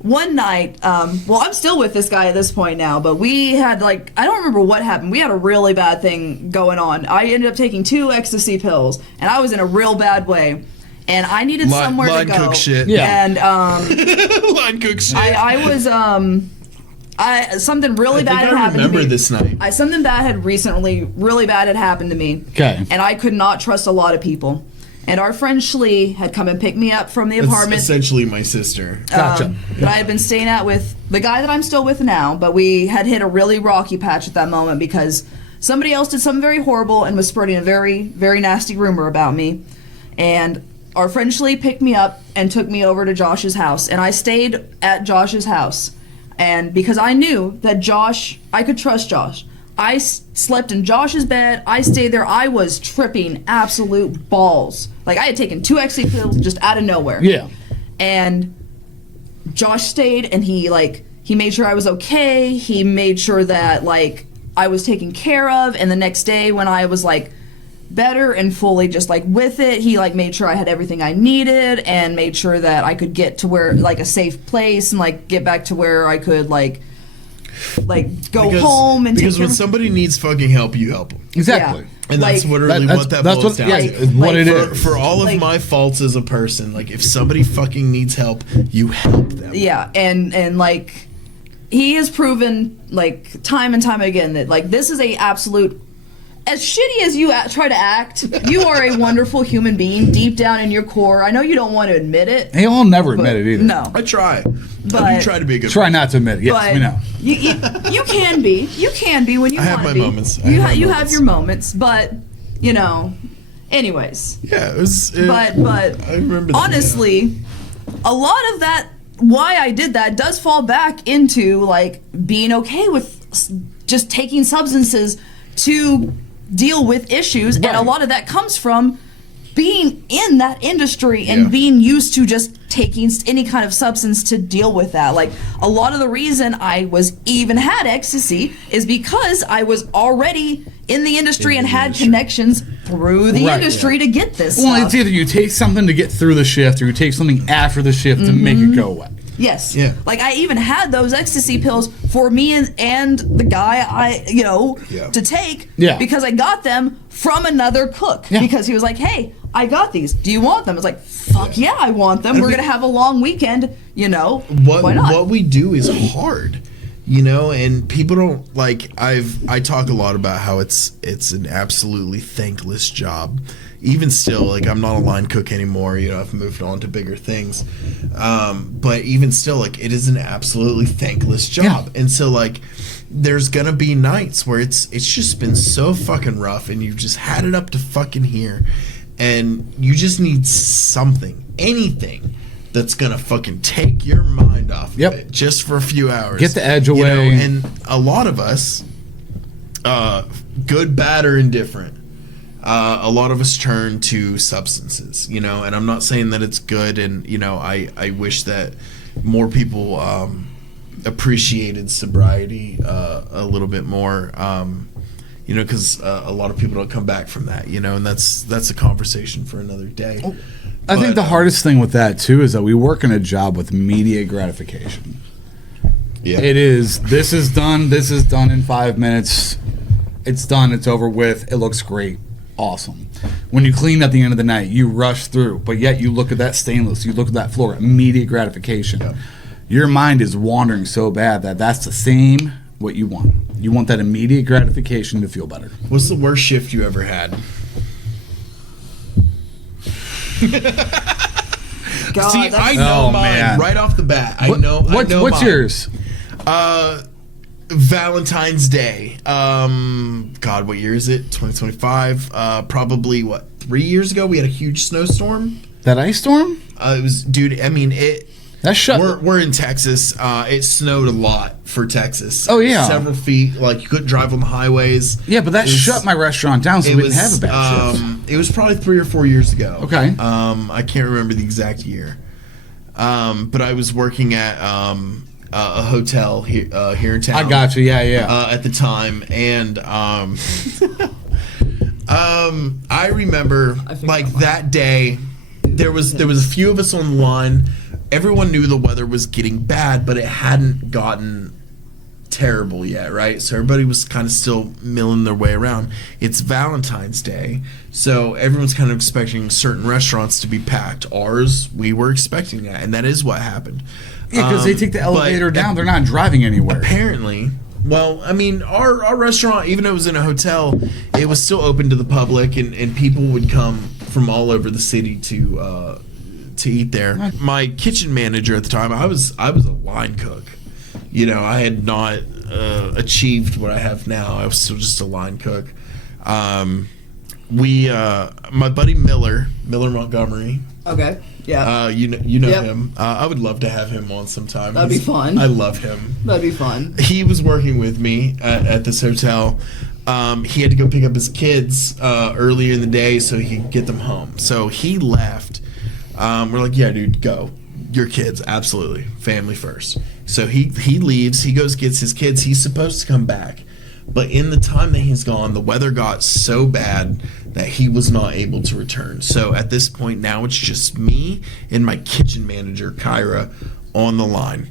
one night. I'm still with this guy at this point now, but we had I don't remember what happened. We had a really bad thing going on. I ended up taking 2 ecstasy pills, and I was in a real bad way. And I needed somewhere to go. Line cook shit. Yeah. And line cook shit. I was something really bad had happened to me. I remember this night. Something bad had really bad had happened to me. Okay. And I could not trust a lot of people. And our friend Shlee had come and picked me up from the apartment. It's essentially my sister. Gotcha. That I had been staying at with the guy that I'm still with now, but we had hit a really rocky patch at that moment because somebody else did something very horrible and was spreading a very, very nasty rumor about me. And our friend Shlee picked me up and took me over to Josh's house. And I stayed at Josh's house. And because I knew that I could trust Josh. I slept in Josh's bed. I stayed there. I was tripping absolute balls. I had taken 2 ecstasy pills just out of nowhere. Yeah. And Josh stayed, and he made sure I was okay. He made sure that I was taken care of. And the next day when I was better and fully just with it, he made sure I had everything I needed and made sure that I could get to where a safe place and get back to where I could go home and because when somebody needs fucking help, you help them. Exactly. Yeah. And that's literally what that boils down to. What it is. For all of my faults as a person, if somebody fucking needs help, you help them. Yeah, and he has proven time and time again that this is a absolute. As shitty as you try to act, you are a wonderful human being deep down in your core. I know you don't want to admit it. He'll never admit it either. No. I try. But I do try to be a good Try not to admit it. Yes, we know. You can be. You can be when you want to be. I have my moments. You have your moments, but, anyways. Yeah, it was... But I remember that, honestly, a lot of that, why I did that, does fall back into, being okay with just taking substances to deal with issues, and a lot of that comes from being in that industry and being used to just taking any kind of substance to deal with that. A lot of the reason I was even had ecstasy is because I was already in the industry and had connections through the industry to get this stuff. It's either you take something to get through the shift or you take something after the shift to make it go away. Yes. Yeah. I even had those ecstasy pills for me and the guy to take because I got them from another cook because he was like, "Hey, I got these. Do you want them?" I was like, "Fuck yeah, I want them. We're going to have a long weekend, why not?" What we do is hard. And people don't I talk a lot about how it's an absolutely thankless job. Even still, I'm not a line cook anymore. I've moved on to bigger things. But even still, it is an absolutely thankless job. Yeah. And so, there's gonna be nights where it's just been so fucking rough, and you've just had it up to fucking here, and you just need something, anything that's gonna fucking take your mind off of it just for a few hours. Get the edge away. And a lot of us, good, bad, or indifferent, a lot of us turn to substances, you know, and I'm not saying that it's good, and, you know, I wish that more people appreciated sobriety a little bit more, you know, because a lot of people don't come back from that, you know, and that's a conversation for another day. I think the hardest thing with that, too, is that we work in a job with immediate gratification. Yeah. It is, this is done in 5 minutes. It's done, it's over with, it looks great, awesome. When you clean at the end of the night, you rush through, but yet you look at that stainless, you look at that floor, immediate gratification. Yeah. Your mind is wandering so bad that that's the same what you want. You want that immediate gratification to feel better. What's the worst shift you ever had? God, See, that's- I know Oh, mine man. right off the bat. I know What's mine. yours? Valentine's Day. God, what year is it? 2025. Probably 3 years ago. We had a huge snowstorm. That ice storm? It was, dude. I mean, it. That shut. We're in Texas. It snowed a lot for Texas. Oh, yeah. Several feet. Like you couldn't drive on the highways. Yeah, but that It was- shut my restaurant down, so It we was. didn't have a bad shift. It was probably 3 or 4 years ago. Okay. I can't remember the exact year. But I was working at a hotel here in town. I got you. Yeah. At the time, and I remember like that day, there was a few of us on the line. Everyone knew the weather was getting bad, but it hadn't gotten terrible yet, right? So everybody was kind of still milling their way around. It's Valentine's Day, so everyone's kind of expecting certain restaurants to be packed. Ours, we were expecting that, and that is what happened. Yeah, because they take the elevator down. They're not driving anywhere. Apparently, well, I mean, our restaurant, even though it was in a hotel, it was still open to the public, and people would come from all over the city to eat there. My kitchen manager at the time, I was a line cook. You know, I had not achieved what I have now. I was still just a line cook. My buddy Miller Montgomery. Okay. Yeah. You know Yep. him. I would love to have him on sometime. That'd be fun. I love him. That'd be fun. He was working with me at this hotel. He had to go pick up his kids earlier in the day so he could get them home. So he left. We're like, yeah, dude, go. Your kids, absolutely. Family first. So he leaves. He goes, gets his kids. He's supposed to come back. But in the time that he's gone, the weather got so bad that he was not able to return. So at this point now, it's just me and my kitchen manager, Kyra, on the line.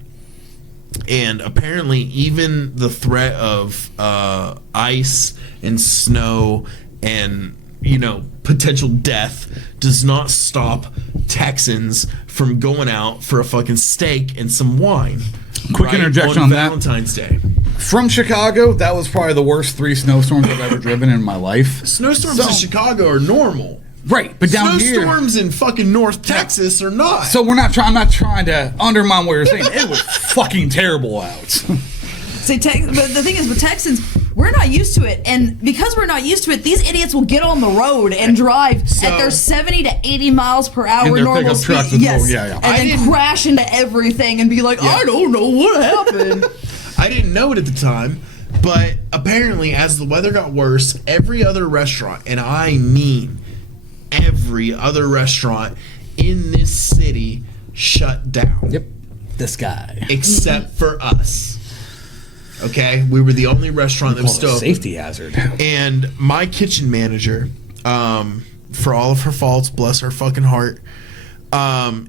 And apparently even the threat of ice and snow and, you know, potential death does not stop Texans from going out for a fucking steak and some wine. Quick interjection on that. Valentine's Day. From Chicago, that was probably the worst 3 snowstorms I've ever driven in my life. Snowstorms So- in Chicago are normal. Right, but down here. Snowstorms in fucking North Texas are not. So I'm not trying to undermine what you're saying. It was fucking terrible out. See, but the thing is, with Texans, we're not used to it, and because we're not used to it, these idiots will get on the road and drive at their 70 to 80 miles per hour In their normal pickup speed. trucks with Yes, yeah. and then crash into everything and be like, I don't know what happened. I didn't know it at the time, but apparently as the weather got worse, every other restaurant, and I mean every other restaurant in this city shut down. Yep. This guy. Except for us. Okay? We were the only restaurant that was still open. Safety hazard. And my kitchen manager, for all of her faults, bless her fucking heart,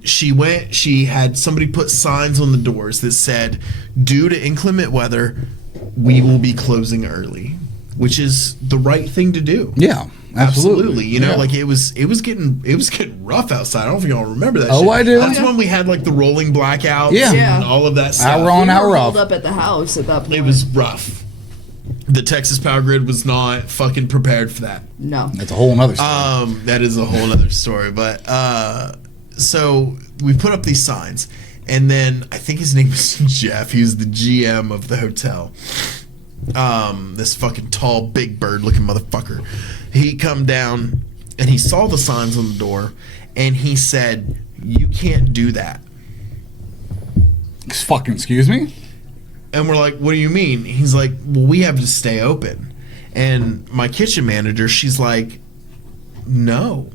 she had somebody put signs on the doors that said, due to inclement weather, we will be closing early, which is the right thing to do. Yeah, absolutely. You know, Yeah. like it was getting rough outside. I don't know if y'all remember that. Oh, shit. I do. That's when we had like the rolling blackouts Yeah. and all of that stuff. Hour on, We hour were off. holed up at the house at that point. It was rough. The Texas power grid was not fucking prepared for that. No. That's a whole nother story. That is a whole other story. But so we put up these signs, and then I think his name was Jeff. He was the GM of the hotel. This fucking tall, big bird looking motherfucker. He come down and he saw the signs on the door, and he said, "You can't do that." Fucking excuse me? And we're like, "What do you mean?" He's like, "Well, we have to stay open." And my kitchen manager, she's like, no.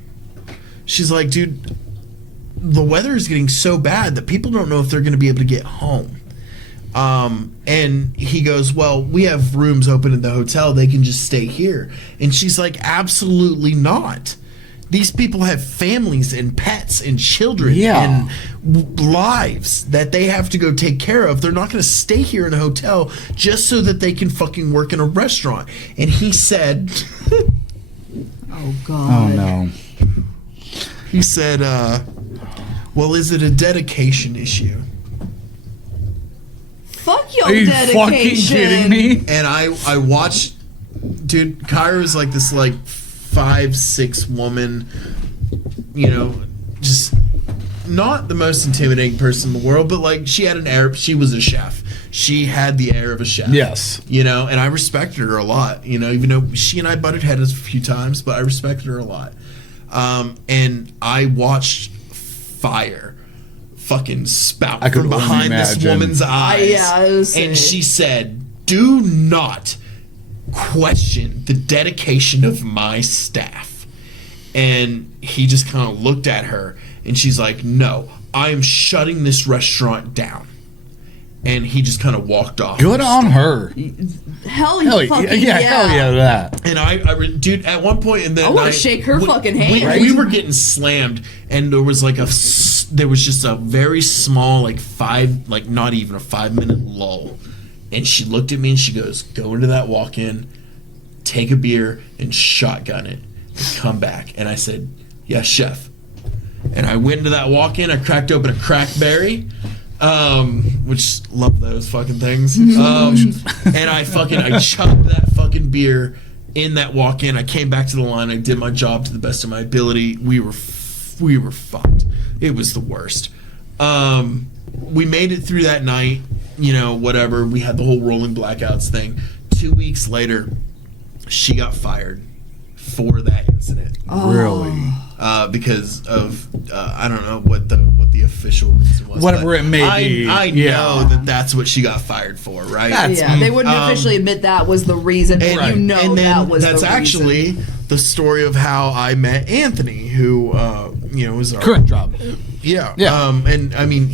She's like, dude, the weather is getting so bad that people don't know if they're going to be able to get home. And he goes, well, we have rooms open at the hotel. They can just stay here. And she's like, absolutely not. These people have families and pets and children and lives that they have to go take care of. They're not going to stay here in a hotel just so that they can fucking work in a restaurant. And he said, oh, God. Oh, no. He said, well, is it a dedication issue? Fuck your Are you dedication. fucking kidding me? And I watched, dude, Kyra was like this, like, 5'6" woman, you know, just not the most intimidating person in the world, but like she had an air. She was a chef. She had the air of a chef. Yes. You know, and I respected her a lot, you know, even though she and I butted heads a few times, but I respected her a lot. And I watched fire fucking spout from behind this woman's eyes. Yeah, it was and sick. she said, do not question the dedication of my staff. And he just kind of looked at her and she's like, no, I am shutting this restaurant down. And he just kind of walked off. Good on her. Hell fucking yeah, hell yeah to that. And dude, at one point in the I want night, to shake her fucking hand. we were getting slammed, and there was like there was just a very small, like not even a 5-minute lull. And she looked at me and she goes, go into that walk-in, take a beer, and shotgun it, and come back. And I said, yes, chef. And I went into that walk-in, I cracked open a crackberry, which love those fucking things. And I chugged that fucking beer in that walk-in. I came back to the line, I did my job to the best of my ability. We were fucked. It was the worst. We made it through that night. You know, whatever. We had the whole rolling blackouts thing. 2 weeks later, she got fired for that incident. Really? Because of I don't know what the official reason was. Whatever it may be. I know that's what she got fired for, right? Yeah, they wouldn't officially admit that was the reason, but And, you know and then that was that's the reason. actually the story of how I met Anthony, who was our Current job. Yeah. Yeah. And I mean,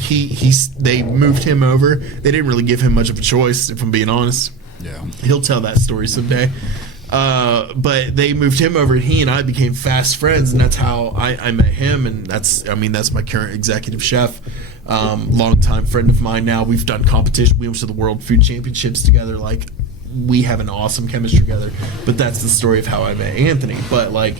they moved him over. They didn't really give him much of a choice, if I'm being honest. Yeah. He'll tell that story someday. But they moved him over, and he and I became fast friends, and that's how I met him. And that's my current executive chef, longtime friend of mine. Now we've done competition. We went to the World Food Championships together. Like, we have an awesome chemistry together. But that's the story of how I met Anthony. But like,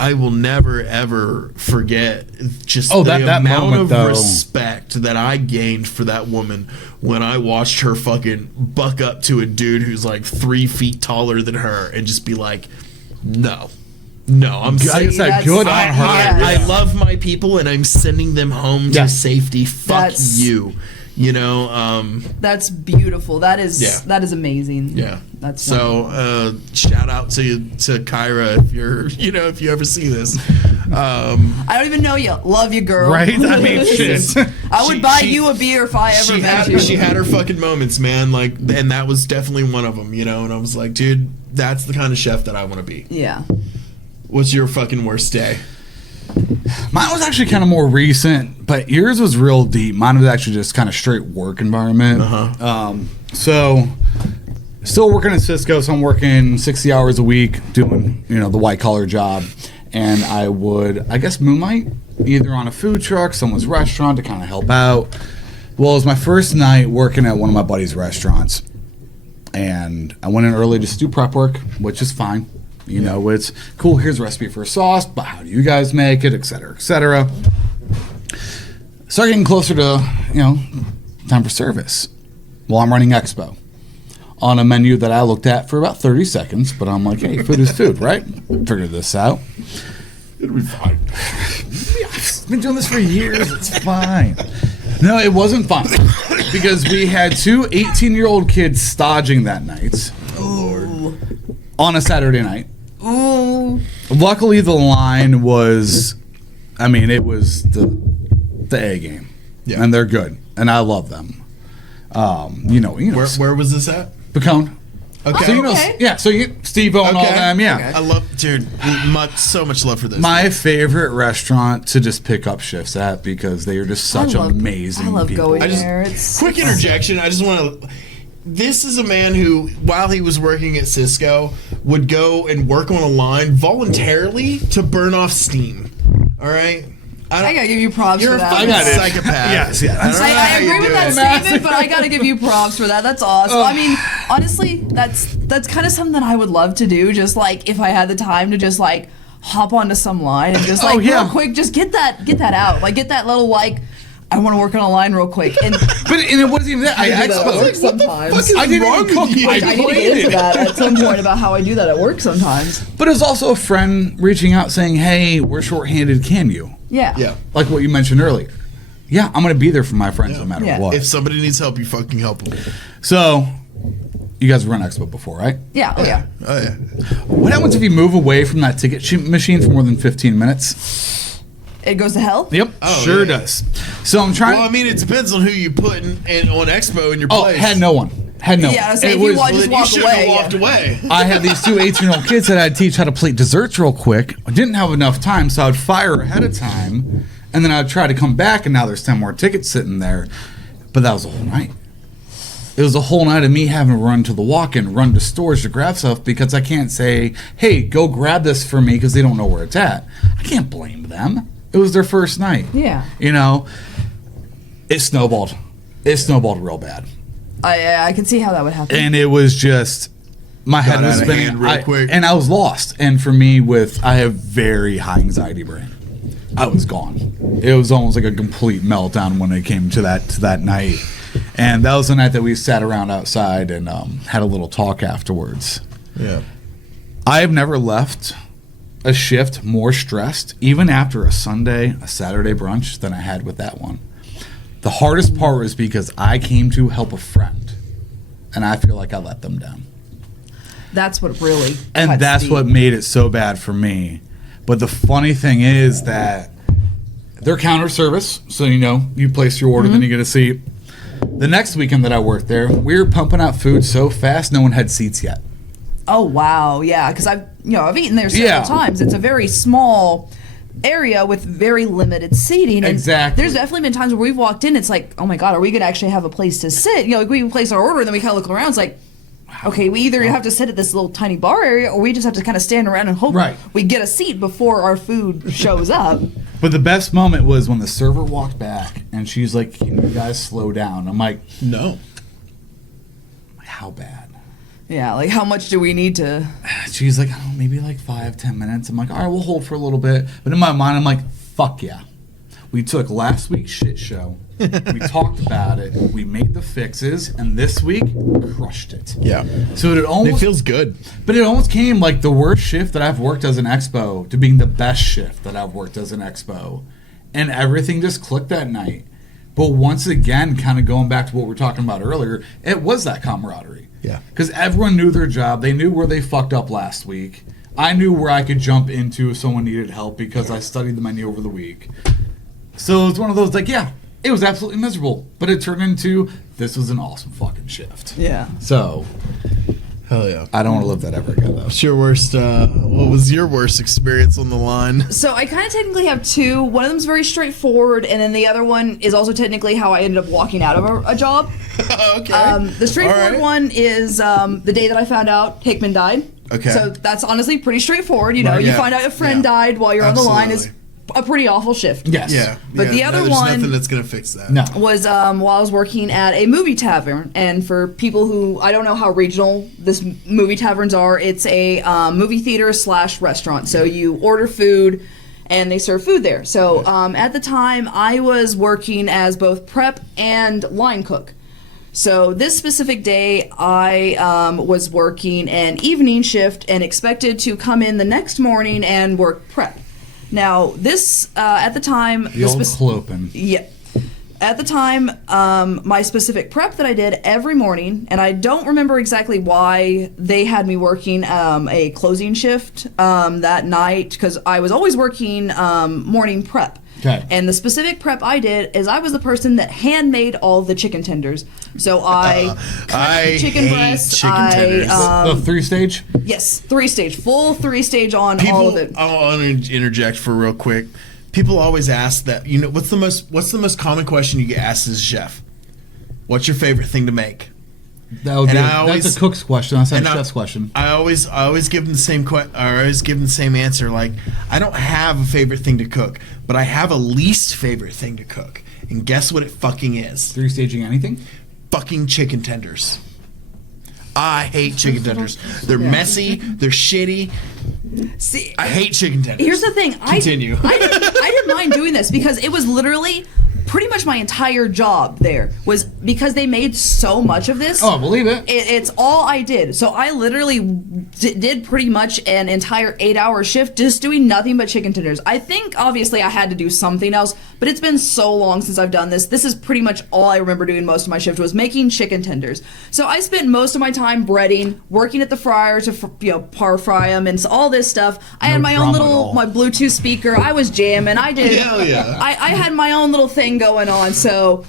I will never ever forget just the that amount moment, of though. respect that I gained for that woman when I watched her fucking buck up to a dude who's like 3 feet taller than her and just be like, no, I'm Like I saying, said, good on her. I love my people and I'm sending them home to Yeah. safety. Fuck That's- you. You know, That's beautiful. That is Yeah. that is amazing. yeah. That's So shout out to Kyra if you ever see this. I don't even know you. Love you, girl. Right? I mean, shit. I would She- buy she- you a beer if I ever She met you. had her fucking moments, man. Like, and that was definitely one of them, you know. And I was like, dude, that's the kind of chef that I want to be. Yeah. What's your fucking worst day? Mine was actually kind of more recent, but yours was real deep. Mine was actually just kind of straight work environment. So, still working at Cisco, so I'm working 60 hours a week doing, the white collar job. And I would, I guess, moonlight either on a food truck, someone's restaurant to kind of help out. Well, it was my first night working at one of my buddy's restaurants. And I went in early just to do prep work, which is fine. It's cool. Here's a recipe for a sauce, but how do you guys make it, et cetera, et cetera. Start getting closer to, time for service. Well, I'm running Expo on a menu that I looked at for about 30 seconds, but I'm like, hey, food is food, right? Figure this out. It'll be fine. I've been doing this for years. It's fine. No, it wasn't fun because we had two 18-year-old kids stodging that night. On a Saturday night. Ooh. Luckily, the line was, it was the A game. Yeah. And they're good. And I love them. Where was this at? Pecone. Okay. So you know, Okay. yeah. So you Steve-O and all Okay. them, yeah. Okay. I love, dude, so much love for this. My favorite restaurant to just pick up shifts at because they are just such amazing I love people. going I just- there. It's Quick interjection. I just want to. This is a man who, while he was working at Cisco, would go and work on a line voluntarily to burn off steam. All right? I gotta give you props You're for a that. fucking got it. psychopath. Yes, yes. I don't know I how you agree with do that it. statement, but I gotta give you props for that. That's awesome. I mean, honestly, that's kind of something that I would love to do. Just like if I had the time to just like hop onto some line and just like real quick, just get that out. Like get that little like. I want to work on a line real quick. And it wasn't even that. I do that at work expo. sometimes. I didn't wrong even cook. with you? I I need to played get into it. that at some point about how I do that at work sometimes. But it was also a friend reaching out saying, "Hey, we're shorthanded. Can you?" Yeah. Yeah. Like what you mentioned earlier. Yeah, I'm gonna be there for my friends no matter Yeah. what. If somebody needs help, you fucking help them. So, you guys run Expo before, right? Yeah. Oh yeah. Oh, yeah. What happens if you move away from that ticket machine for more than 15 minutes? It goes to hell. Yep, Oh, sure yeah. does. So I'm trying. Well, I mean, it depends on who you put in on Expo in your Oh, place. had no one. Had no Yeah, one. so It if you was- want- Well, just then you walk should away, have walked yeah. away. I had these two 18-year-old kids that I'd teach how to plate desserts real quick. I didn't have enough time, so I'd fire ahead of time, and then I'd try to come back, and now there's 10 more tickets sitting there. But that was a whole night. It was a whole night of me having to run to the walk-in, run to stores to grab stuff because I can't say, hey, go grab this for me because they don't know where it's at. I can't blame them. It was their first night. Yeah. You know, it snowballed. It snowballed real bad. I can see how that would happen. And it was just my head Got was out of spinning hand real quick. and I was lost. And for me, I have very high anxiety brain. I was gone. It was almost like a complete meltdown when it came to that night. And that was the night that we sat around outside and had a little talk afterwards. Yeah. I have never left a shift more stressed, even after a Sunday, a Saturday brunch, than I had with that one. The hardest part was because I came to help a friend, and I feel like I let them down. That's what really. And cuts that's deep. what made it so bad for me. But the funny thing is that they're counter service, so you place your order, then you get a seat. The next weekend that I worked there, we were pumping out food so fast, no one had seats yet. Oh wow, yeah, because I've eaten there several Yeah. times. It's a very small area with very limited seating. And Exactly. There's definitely been times where we've walked in. It's like, oh my god, are we gonna actually have a place to sit? Like we place our order and then we kind of look around. It's like, okay, we either have to sit at this little tiny bar area or we just have to kind of stand around and hope Right. we get a seat before our food shows up. But the best moment was when the server walked back and she's like, can you guys slow down? I'm like, No. how bad? Yeah, like how much do we need to? She's like, oh, maybe like 5-10 minutes. I'm like, all right, we'll hold for a little bit. But in my mind, I'm like, fuck yeah. We took last week's shit show. We talked about it. We made the fixes. And this week, crushed it. Yeah. So it It almost, feels good. but it almost came like the worst shift that I've worked as an expo to being the best shift that I've worked as an expo. And everything just clicked that night. But once again, kind of going back to what we were talking about earlier, it was that camaraderie. Yeah. Because everyone knew their job. They knew where they fucked up last week. I knew where I could jump into if someone needed help because I studied the menu over the week. So it was one of those, like, yeah, it was absolutely miserable. But it turned into, this was an awesome fucking shift. Yeah. So, Hell yeah. I don't want to live that ever again, though. What's your worst? What was your worst experience on the line? So I kind of technically have two. One of them's very straightforward, and then the other one is also technically how I ended up walking out of a job. Okay. The straightforward All right. one is the day that I found out Hickman died. Okay. So that's honestly pretty strastraightforward. You know, Right, you yeah. find out a friend Yeah. died while you're on the line is Absolutely. a pretty awful shift. Yes. Yeah. But yeah, the other there's one- nothing that's gonna fix that. No. Was while I was working at a movie tavern, and for people who I don't know how regional this movie taverns are, it's a movie theater / restaurant. So you order food, and they serve food there. So at the time, I was working as both prep and line cook. So this specific day, I was working an evening shift and expected to come in the next morning and work prep. Now this at the time, The old clopen. yeah. At the time, my specific prep that I did every morning, and I don't remember exactly why they had me working a closing shift that night, because I was always working morning prep. Okay. And the specific prep I did is I was the person that handmade all the chicken tenders. So I cut chicken hate breasts. chicken tenders. The 3-stage? Yes, 3-stage, full 3-stage on People, all of it. I want to interject for real quick. People always ask that. You know, what's the most common question you get asked as a chef? What's your favorite thing to make? That would be And that's a cook's question. That's not a and chef's question. I always give them the same I always give them the same answer. Like, I don't have a favorite thing to cook, but I have a least favorite thing to cook. And guess what it fucking is? 3-staging anything? Fucking chicken tenders. I hate chicken tenders. They're messy. They're shitty. See, I hate chicken tenders. here's the thing. Continue. I didn't mind doing this because it was literally pretty much my entire job there was because they made so much of this. Oh, I believe it. It's all I did. So I literally did pretty much an entire 8-hour shift just doing nothing but chicken tenders. I think obviously I had to do something else, but it's been so long since I've done this. This is pretty much all I remember doing most of my shift was making chicken tenders. So I spent most of my time breading, working at the fryer to par fry them and all this stuff. I had my own little my Bluetooth speaker. I was jamming. I did. Hell yeah. I had my own little thing going on. So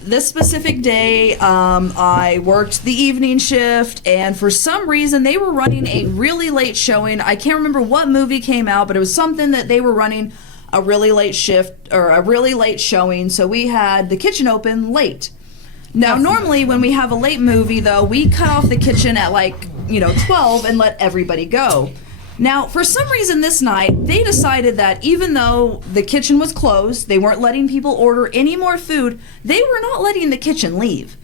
this specific day, I worked the evening shift, and for some reason they were running a really late showing. I can't remember what movie came out, but it was something that they were running a really late shift or a really late showing. So we had the kitchen open late. Now, normally when we have a late movie, though, we cut off the kitchen at 12 and let everybody go. Now, for some reason this night, they decided that even though the kitchen was closed, they weren't letting people order any more food, they were not letting the kitchen leave.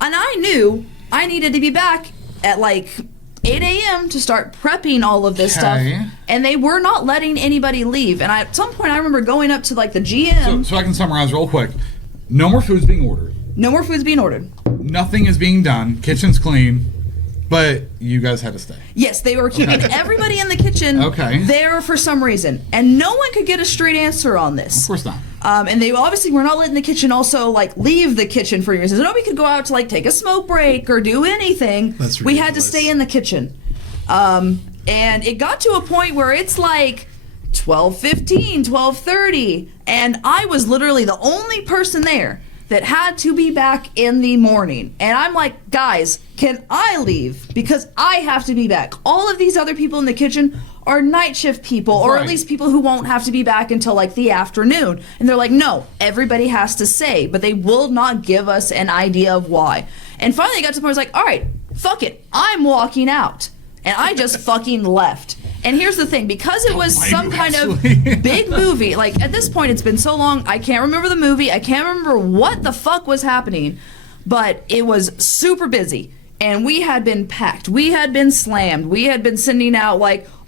And I knew I needed to be back at 8 a.m. to start prepping all of this stuff, and they were not letting anybody leave. And at some point, I remember going up to the GM. So I can summarize real quick. No more food's being ordered. No more food's being ordered. Nothing is being done. Kitchen's clean. But you guys had to stay. Yes, they were keeping everybody in the kitchen there for some reason. And no one could get a straight answer on this. Of course not. And they obviously were not letting the kitchen also leave the kitchen for years. Nobody could go out to take a smoke break or do anything. That's ridiculous. We had to stay in the kitchen. And it got to a point where it's 12:15, 12:30, and I was literally the only person there that had to be back in the morning. And I'm like, guys, can I leave? Because I have to be back. All of these other people in the kitchen are night shift people, or at least people who won't have to be back until the afternoon. And they're like, no, everybody has to stay, but they will not give us an idea of why. And finally it got to the point where I was like, all right, fuck it, I'm walking out. And I just fucking left. And here's the thing, because it was some kind of big movie, at this point it's been so long, I can't remember the movie, I can't remember what the fuck was happening, but it was super busy. And we had been packed, we had been slammed, we had been sending out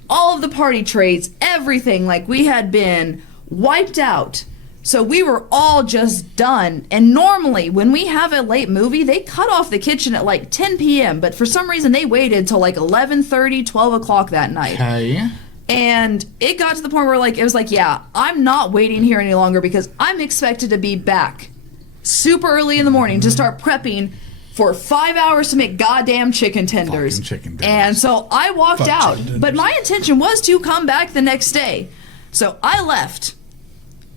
all of the party trays, everything, we had been wiped out. So we were all just done. And normally, when we have a late movie, they cut off the kitchen at 10 p.m. But for some reason, they waited till 11:30, 12 o'clock that night. Okay. And it got to the point where it was yeah, I'm not waiting here any longer because I'm expected to be back super early in the morning to start prepping for 5 hours to make goddamn chicken tenders. Fucking chicken tenders. And so I walked out. But my intention was to come back the next day. So I left.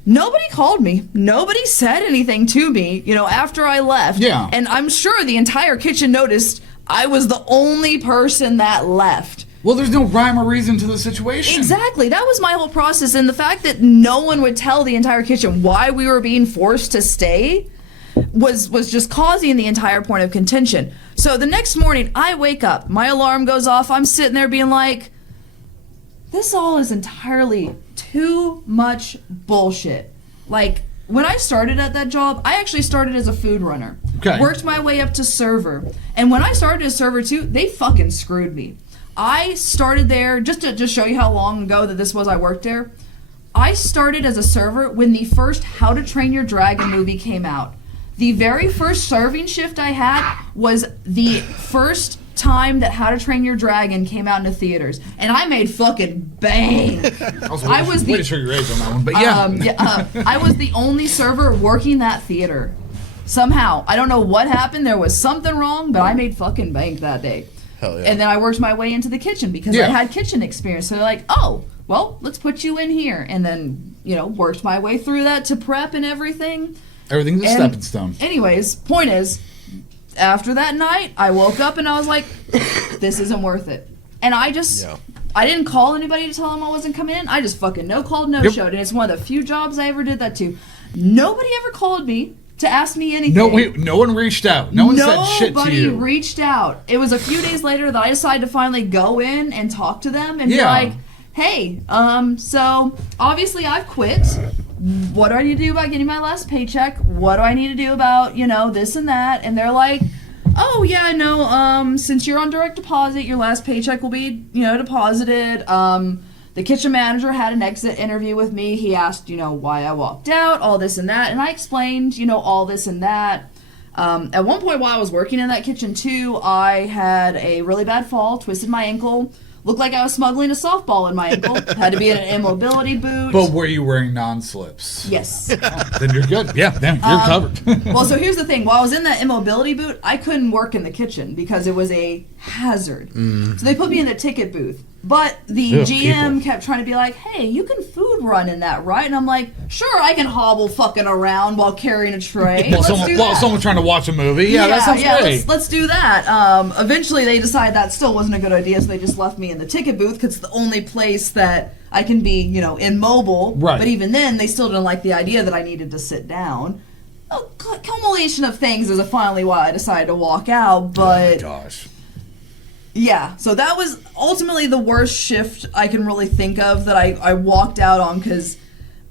Nobody called me. Nobody said anything to me, after I left. Yeah. And I'm sure the entire kitchen noticed I was the only person that left. Well, there's no rhyme or reason to the situation. Exactly. That was my whole process. And the fact that no one would tell the entire kitchen why we were being forced to stay was just causing the entire point of contention. So the next morning, I wake up. My alarm goes off. I'm sitting there being like, this all is entirely too much bullshit. When I started at that job, I actually started as a food runner. Okay. Worked my way up to server. And when I started as server too, they fucking screwed me. I started there, just to show you how long ago that this was I worked there, I started as a server when the first How to Train Your Dragon movie came out. The very first serving shift I had was the first time that How to Train Your Dragon came out into theaters, and I made fucking bang. I was way to show your age on that one, but yeah. I was the only server working that theater. Somehow, I don't know what happened. There was something wrong, but I made fucking bank that day. Hell yeah. And then I worked my way into the kitchen because I had kitchen experience. So they're like, oh, well, let's put you in here. And then worked my way through that to prep and everything. Everything's a And stepping stone. Anyways, point is, after that night, I woke up and I was like, this isn't worth it. And I didn't call anybody to tell them I wasn't coming in. I just fucking no-called, no-showed. And it's one of the few jobs I ever did that to. Nobody ever called me to ask me anything. No one reached out. No one said shit to you. Nobody reached out. It was a few days later that I decided to finally go in and talk to them and be like, hey, so obviously I've quit. What do I need to do about getting my last paycheck? What do I need to do about, this and that? And they're like, oh, yeah, no, since you're on direct deposit, your last paycheck will be, deposited. The kitchen manager had an exit interview with me. He asked, why I walked out, all this and that. And I explained, all this and that. At one point while I was working in that kitchen, too, I had a really bad fall, twisted my ankle. Looked like I was smuggling a softball in my ankle. Had to be in an immobility boot. But were you wearing non-slips? Yes. Then you're good. Yeah, then you're covered. Well, so here's the thing. While I was in that immobility boot, I couldn't work in the kitchen because it was a hazard. So they put me in the ticket booth. But the GM kept trying to be like, hey, you can food run in that, right? And I'm like, sure, I can hobble fucking around while carrying a tray. While someone's trying to watch a movie. Yeah, that sounds great. Let's do that. Eventually, they decided that still wasn't a good idea, so they just left me in the ticket booth because it's the only place that I can be, immobile. Right. But even then, they still didn't like the idea that I needed to sit down. A culmination of things is finally why I decided to walk out, but... Oh, gosh. Yeah, so that was ultimately the worst shift I can really think of that I walked out on because,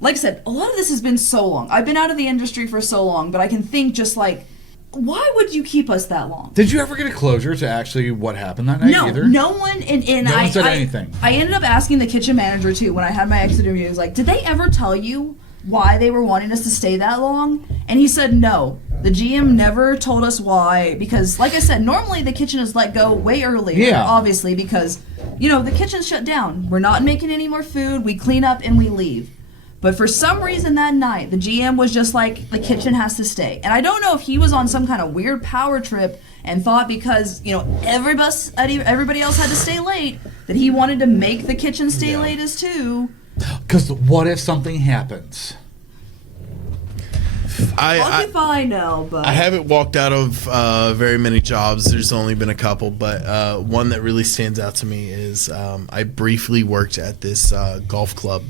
like I said, a lot of this has been so long. I've been out of the industry for so long, but I can think just like, why would you keep us that long? Did you ever get a closure to actually what happened that night either? No one. And no one said anything. I ended up asking the kitchen manager, too, when I had my exit interview. I was like, did they ever tell you why they were wanting us to stay that long? And he said no. The GM never told us why, because, like I said, normally the kitchen is let go way earlier, obviously, because, the kitchen's shut down. We're not making any more food. We clean up and we leave. But for some reason that night, the GM was just like, the kitchen has to stay. And I don't know if he was on some kind of weird power trip and thought because, everybody else had to stay late, that he wanted to make the kitchen stay late as too. Because what if something happens? If I know, but I haven't walked out of very many jobs. There's only been a couple, but one that really stands out to me is I briefly worked at this golf club,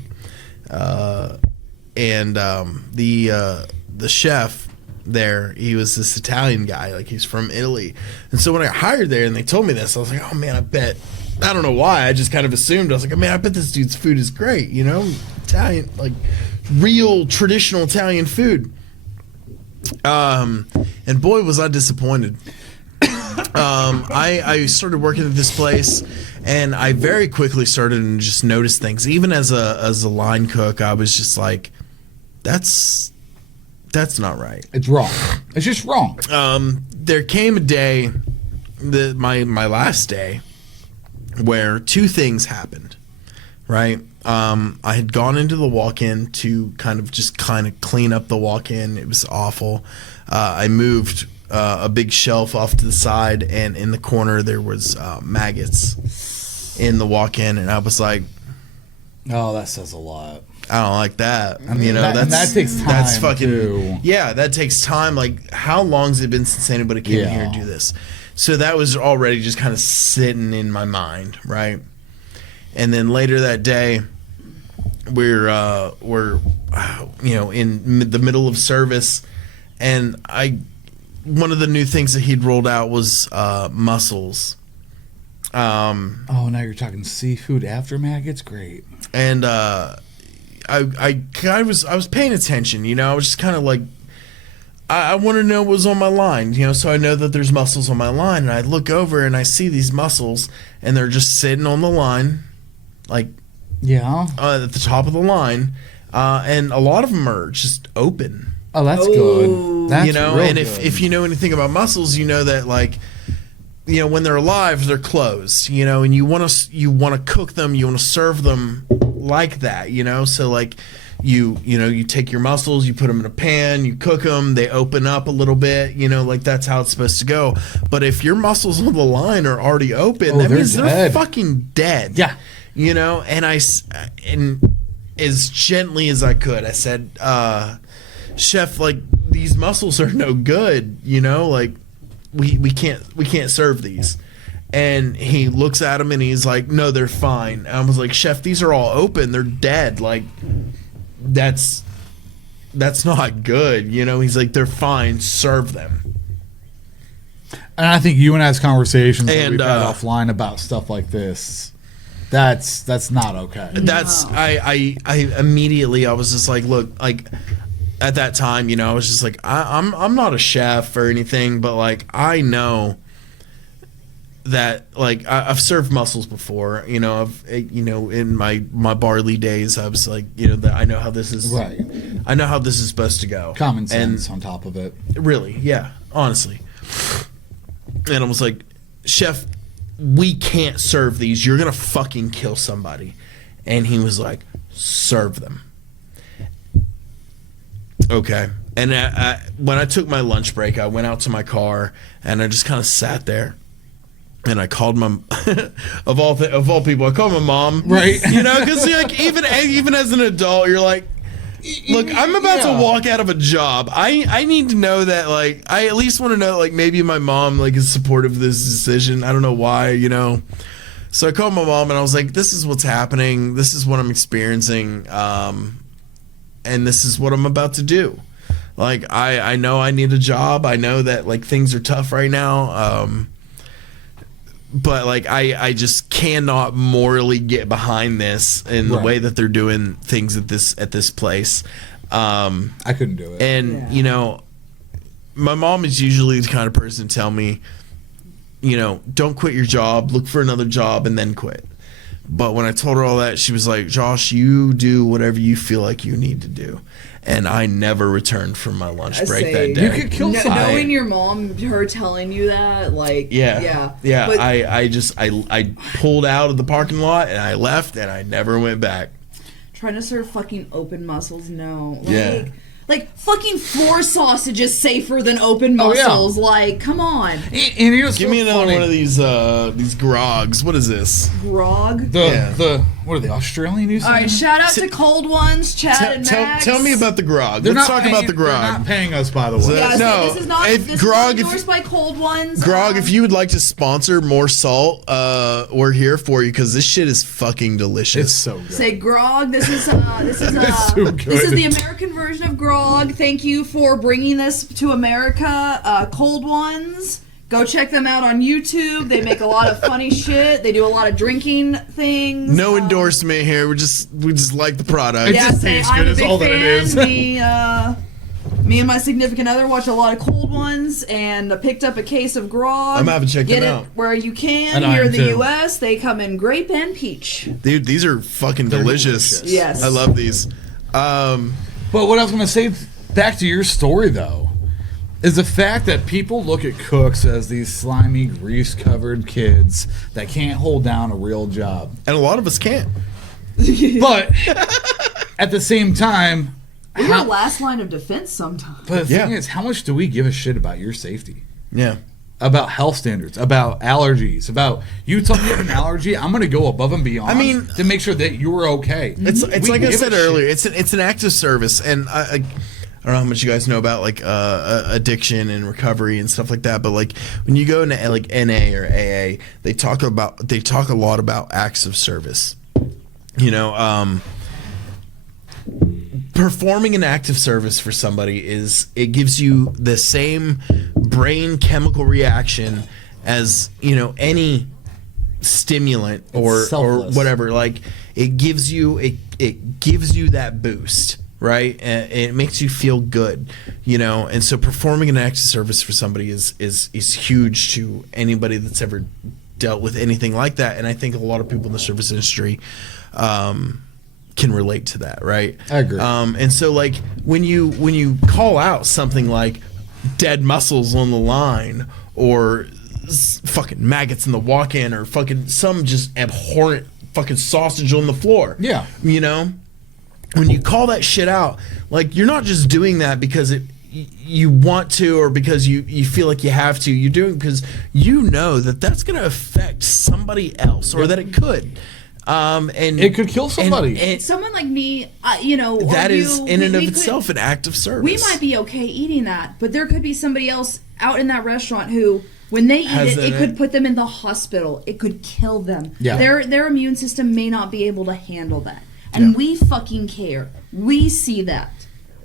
and the chef there, he was this Italian guy, like he's from Italy. And so when I got hired there and they told me this, I was like, oh man, I don't know why, I just kind of assumed, I was like, man, I bet this dude's food is great, Italian, like real traditional Italian food. And boy, was I disappointed. I started working at this place, and I very quickly started to just notice things. Even as a line cook, I was just like, that's not right. It's wrong. It's just wrong. There came a day, my last day, where two things happened. Right? I had gone into the walk-in to kind of clean up the walk-in. It was awful. I moved a big shelf off to the side, and in the corner there was maggots in the walk-in, and I was like, oh, that says a lot. I don't like that. I mean, that takes time. That's fucking too. Yeah, that takes time. Like, how long's it been since anybody came in here and do this? So that was already just kind of sitting in my mind, right? And then later that day, we're in the middle of service, and one of the new things that he'd rolled out was mussels. Oh, now you're talking seafood after maggots? Great. And I was paying attention, I was just kind of like, I want to know what was on my line, so I know that there's mussels on my line, and I look over and I see these mussels, and they're just sitting on the line, like, at the top of the line, and a lot of them are just open. Oh, that's good. That's real and good. if you know anything about mussels, you know that, like, when they're alive, they're closed, and you want to cook them, you want to serve them like that, so like you take your mussels, you put them in a pan, you cook them, they open up a little bit, like that's how it's supposed to go. But if your mussels on the line are already open, that means they're fucking dead. Yeah. And as gently as I could. I said, "Chef, like these mussels are no good. You know, like we can't serve these." And he looks at them and he's like, "No, they're fine." And I was like, "Chef, these are all open. They're dead. Like that's not good." You know, he's like, "They're fine. Serve them." And I think you and I's conversations that And, we've had offline about stuff like this, that's not okay. That's I immediately I was just like, look, like at that time, you know, I was just like, I'm not a chef or anything, but like I know that like I've served mussels before, you know. In my barley days, I was like, you know, that I know how this is. Right. I know how this is supposed to go. Common sense on top of it. Really, yeah, honestly. And I was like, "Chef, we can't serve these. You're gonna fucking kill somebody." And he was like, "Serve them." Okay. And when I took my lunch break, I went out to my car and I just kind of sat there. And I called my of all people, I called my mom. Right. You know, because like even as an adult, you're like, look, I'm about to walk out of a job. I need to know that, like, I at least want to know, like, maybe my mom, like, is supportive of this decision. I don't know why, you know. So I called my mom and I was like, this is what's happening. This is what I'm experiencing. And this is what I'm about to do. Like, I know I need a job. I know that, like, things are tough right now. But like I just cannot morally get behind this in the way that they're doing things at this place. I couldn't do it. And you know, my mom is usually the kind of person to tell me, you know, don't quit your job, look for another job and then quit. But when I told her all that, she was like, "Josh, you do whatever you feel like you need to do." And I never returned from my lunch break that day. You could kill somebody. Knowing your mom, her telling you that, like, yeah. But I pulled out of the parking lot and I left and I never went back. trying to serve fucking open mussels, no. Yeah. Like, fucking floor sausage is safer than open mussels. Like, come on. And it was Give me another one of these grogs. What is this? Grog. What are they, Australian New All right, Zealand? shout out to Cold Ones, Chad and Max. Tell me about the grog. They're Let's not talk paying- about the grog. They're not paying us, by the way. Yeah, No, this is not, if this Grog- is not endorsed by Cold Ones. Grog, if you would like to sponsor more salt, we're here for you because this shit is fucking delicious. It's so good. Say Grog. This is so good. this is the American version of Grog. Thank you for bringing this to America. Cold Ones. Go check them out on YouTube. They make a lot of funny shit. They do a lot of drinking things. No endorsement here. We just like the product. Yeah, just say, tastes I'm good a is big all that it is. Me and my significant other watch a lot of Cold Ones and picked up a case of Grog. I'm gonna have to check Get them it out. where you can. And I Here am in the too. U.S., they come in grape and peach. Dude, these are fucking delicious. Yes. I love these. But what I was going to say, back to your story, though, is the fact that people look at cooks as these slimy, grease-covered kids that can't hold down a real job. And a lot of us can't. But at the same time, We're your last line of defense sometimes. but the thing Yeah. is, how much do we give a shit about your safety? Yeah. About health standards, about allergies, about you tell me you have an allergy, I'm going to go above and beyond I mean- to make sure that you're okay. It's We like I give a said shit. earlier. It's an active service, and I don't know how much you guys know about like addiction and recovery and stuff like that. But like when you go into like NA or AA, they talk a lot about acts of service. You know, performing an act of service for somebody it gives you the same brain chemical reaction as, you know, any stimulant or selfless. whatever. Like it gives you that boost, right? And it makes you feel good, you know. And so performing an act of service for somebody is huge to anybody that's ever dealt with anything like that. And I think a lot of people in the service industry can relate to that, right? I agree. And so like when you call out something like dead mussels on the line or fucking maggots in the walk-in or fucking some just abhorrent fucking sausage on the floor. Yeah. You know? When you call that shit out, like you're not just doing that because you want to or because you feel like you have to. You're doing it because you know that that's going to affect somebody else or that it could. And It could kill somebody. And Someone like me, you know, or that is you, in and of we could- itself an act of service. We might be okay eating that, but there could be somebody else out in that restaurant who, when they eat Has it, that- it could put them in the hospital. It could kill them. Yeah. Their immune system may not be able to handle that. And we fucking care. We see that.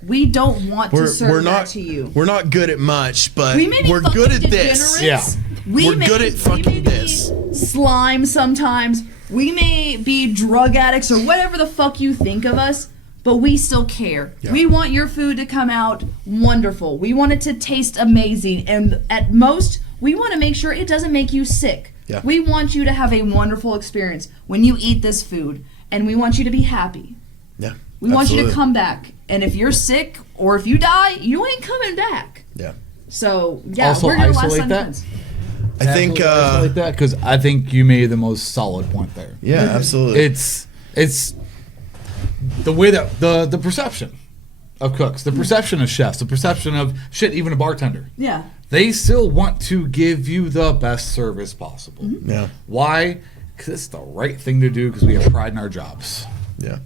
We don't want to serve that to you. We're not good at much, but We may be we're fucking good at this. degenerates. Yeah. We We're may, good at fucking we may this. Be slime sometimes. We may be drug addicts or whatever the fuck you think of us, but we still care. Yeah. We want your food to come out wonderful. We want it to taste amazing. And at most, we want to make sure it doesn't make you sick. Yeah. We want you to have a wonderful experience when you eat this food. And we want you to be happy. Yeah. We want you to absolutely. come back. And if you're sick or if you die, you ain't coming back. Yeah. So, yeah, Also we're going to last isolate time that. friends. I think like that, because I think you made the most solid point there. yeah, absolutely. It's the way that the perception of cooks, the perception of chefs, the perception of shit, even a bartender. Yeah. They still want to give you the best service possible. Yeah. Why? Because it's the right thing to do, because we have pride in our jobs. Yeah.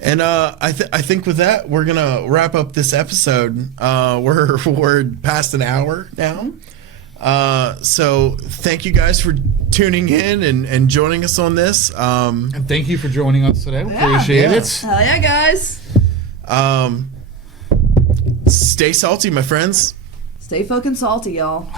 And I think with that, we're going to wrap up this episode. We're past an hour now. So thank you guys for tuning in and joining us on this. And thank you for joining us today. We Yeah. appreciate Yeah. it. Hell yeah, guys. Stay salty, my friends. Stay fucking salty, y'all.